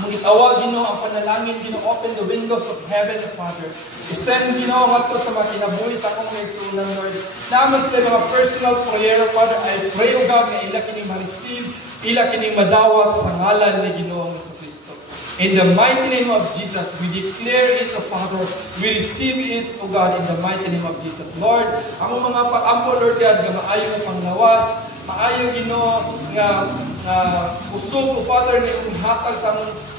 among itawag, Ginoo, ang panalangin, Ginoo, open the windows of heaven, Father. I-send, Ginoo, nga to sa mga kinabuhi sa akong naigsunan, Lord. Naman sila mga personal prayer, Father. I pray, O God, na ila kining ma-receive, ila kining madawat sa ngalan ni Ginoo Jesucristo. In the mighty name of Jesus, we declare it, O Father. We receive it, O God, in the mighty name of Jesus. Lord, among mga pag-ampo, Lord God, nga maayo nga panglawas, maayo, Ginoo, nga usog, O Father, na imong hatag sa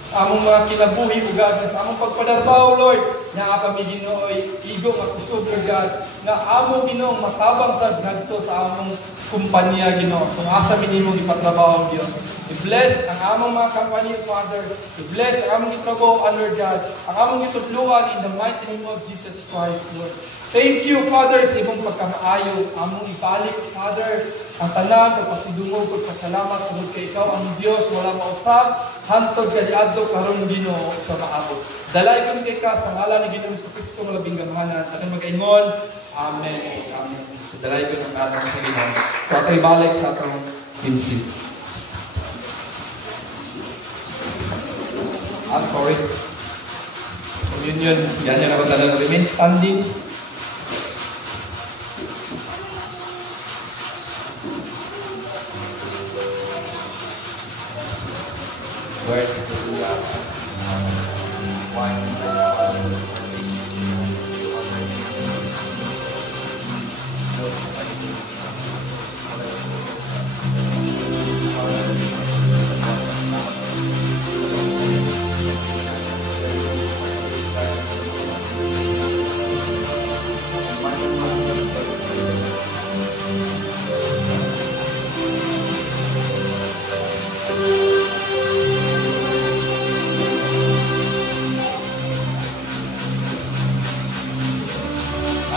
among mga kinabuhi, O God, nga sa among pagpadarbaw, Lord, na apami, Ginoo, igo at usog, Lord God, nga among, Ginoo, matabang sa ngadto sa among kumpanya, Ginoo. So asa minimo gipatrabaho, Dios. I-bless ang among mga company, Father. I-bless ang among gitrabaho, Lord God. Ang among gitudluan in the mighty name of Jesus Christ, Lord. Thank you, Father, sa imong pagkamaayo. Among ibalik, Father, ang tanan, pagpasidungog, pagpasalamat, tungod kay ikaw ang Dios, wala mausab, hantod ka diadto karon, Ginoo, sa maabot. Dalay kami kay ka sa ngalan ni Ginoong Jesucristo nga labing gamhanan. Tanan mag-ingon. Amen. Amen. So dalay ko ng ating sa Ginoo. So atay balik sa atong hymn. Sorry. Communion. Yan yung nabatala na remain standing. Lord, we ask us wine and wine for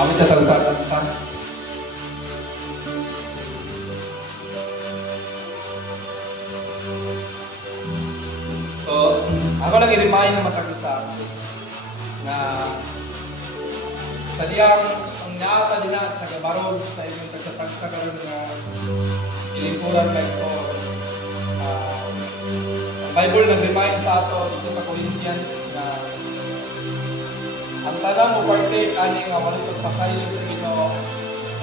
Amin sa tausagan pa. So, ako lang i-remind na matagusa na sa diyang ang naata din na sa gabarog sa inyong tagsatagsa karon nga ilingkuran like so ang Bible nag-remind sa ato dito sa Corinthians na ang tanang mo partake ani nga wala pagpasayo sa Ginoo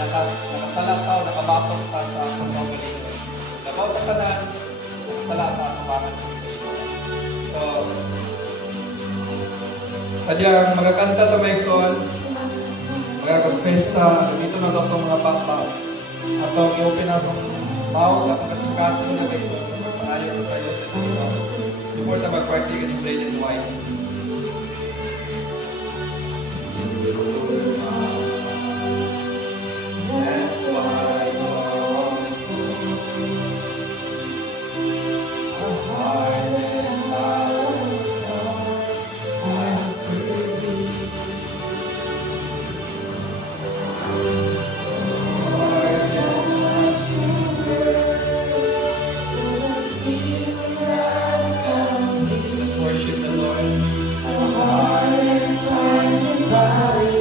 nakasalataw nakabatok ta sa atong kaugalingon. Labaw sa tanan nakasalata tumangan sa Ginoo. So sadyang magakanta ta maigsoon magkakag-confess ta dito na itong mga bakbak atong i-open atong mouth atong kasing-kasing na maigsoon sa pagpanayo na sa iyo sa Ginoo before ta mag-partake ng bread and wine. That's why a heart and soul I'm free. Heart and soul, so let's sing that come. Let's worship the Lord. A heart and soul and body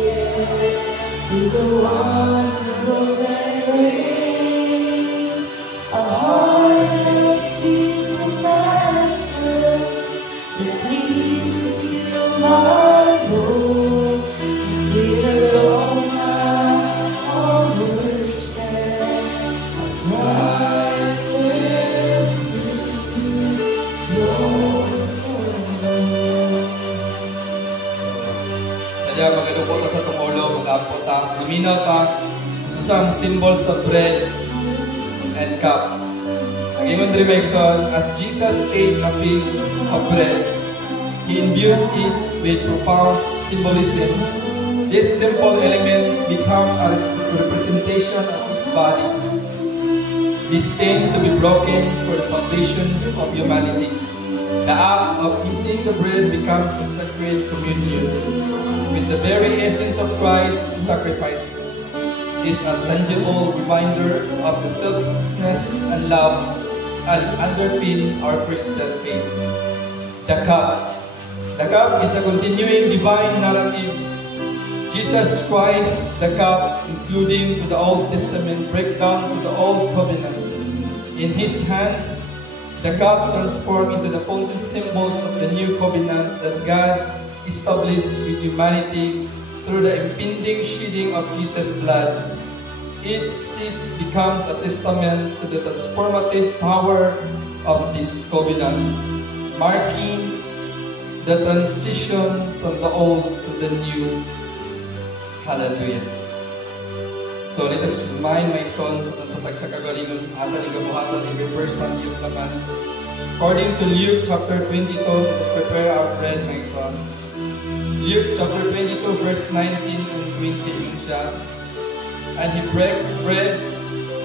to the one. Rose and rain, a heart of peace and passion that pleases you, my Lord. It's sweet aroma of worship, a priceless sadya magalukot ta sa tumulo, mag-apo ta, luminaw ta some symbols of bread and cup. Ang ingon diri maigsoon, as Jesus ate a piece of bread, He imbues it with profound symbolism. This simple element becomes a representation of His body, destined to be broken for the salvation of humanity. The act of eating the bread becomes a sacred communion with the very essence of Christ's sacrifices. It's a tangible reminder of the selflessness and love and underpin our Christian faith. The cup. The cup is the continuing divine narrative. Jesus Christ, the cup, including to the Old Testament, breakdown to the Old Covenant. In His hands, the cup transformed into the potent symbols of the New Covenant that God established with humanity through the impending shedding of Jesus' blood. Each sip becomes a testament to the transformative power of this covenant, marking the transition from the old to the new. Hallelujah. So let us remind my son sa tagsakagalingon ata ni gabuhaton every person yung laman. According to Luke chapter 22, let us prepare our bread, my son. Luke chapter 22 verse 19 and 20 yun siya. And he broke bread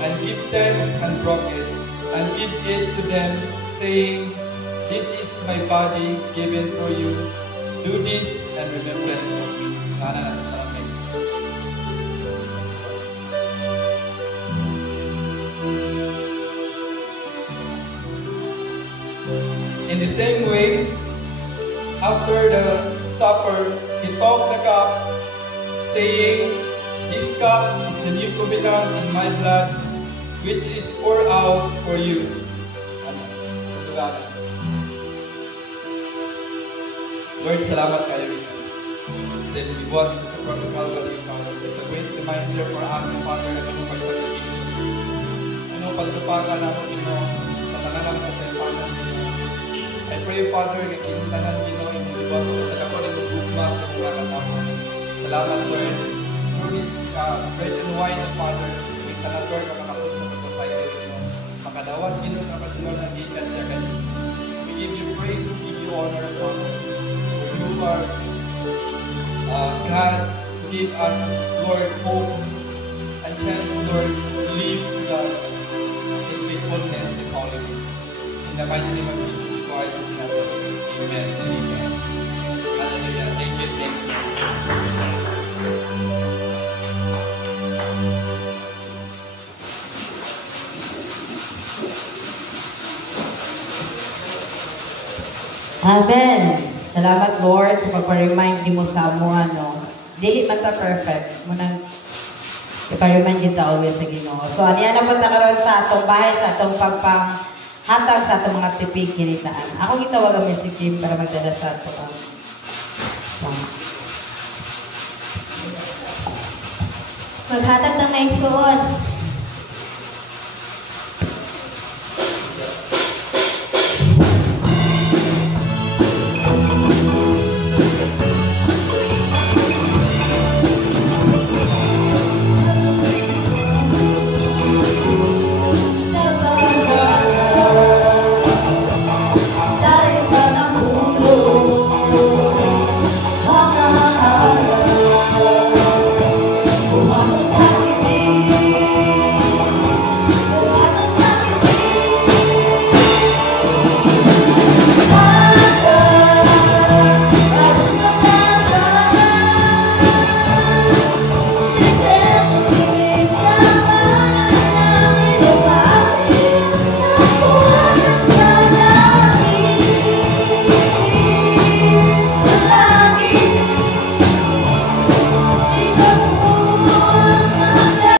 and give thanks and broke it and give it to them, saying, "This is my body given for you. Do this in remembrance of me." In the same way, after the supper, he took the cup, saying, "This cup is the new covenant in my blood, which is poured out for you." Lord, salamat kayo. Sa ibubuhat ito sa cross of Calvary, it's a great reminder for us, Father, na ganun pagsakripisyo. Ano pagtupakan namin ito sa tanan ng kasaypanan. I pray, Father, nga kinuntanan Ginoo inyong libot ug sa dako ng gugma sa mga katapon. Salamat, Lord. For this bread and wine, Father, kinuntanan, Lord, makakapot sa pagpasaya ninyo. Makadawat Ginoo sa kasunod ng gikan niya kanyo. We give you praise, we give you honor, Father. For you are God who give us, Lord, hope and chance, Lord, to live, God, in faithfulness and holiness. In the mighty name of Jesus Christ of Nazareth. Amen and amen. Hallelujah. Thank you, Jesus. Amen. Salamat, Lord, sa pagpa-remind mo sa amo, dili man ta perfect. Munang ipa-remind kita always sa Ginoo. So, aniya na punta karon sa atong bahay, sa atong pagpanghatag sa atong mga tipig kinitaan. Ako gitawag ang music team para magdala sa atong song. Maghatag ng maigsuon.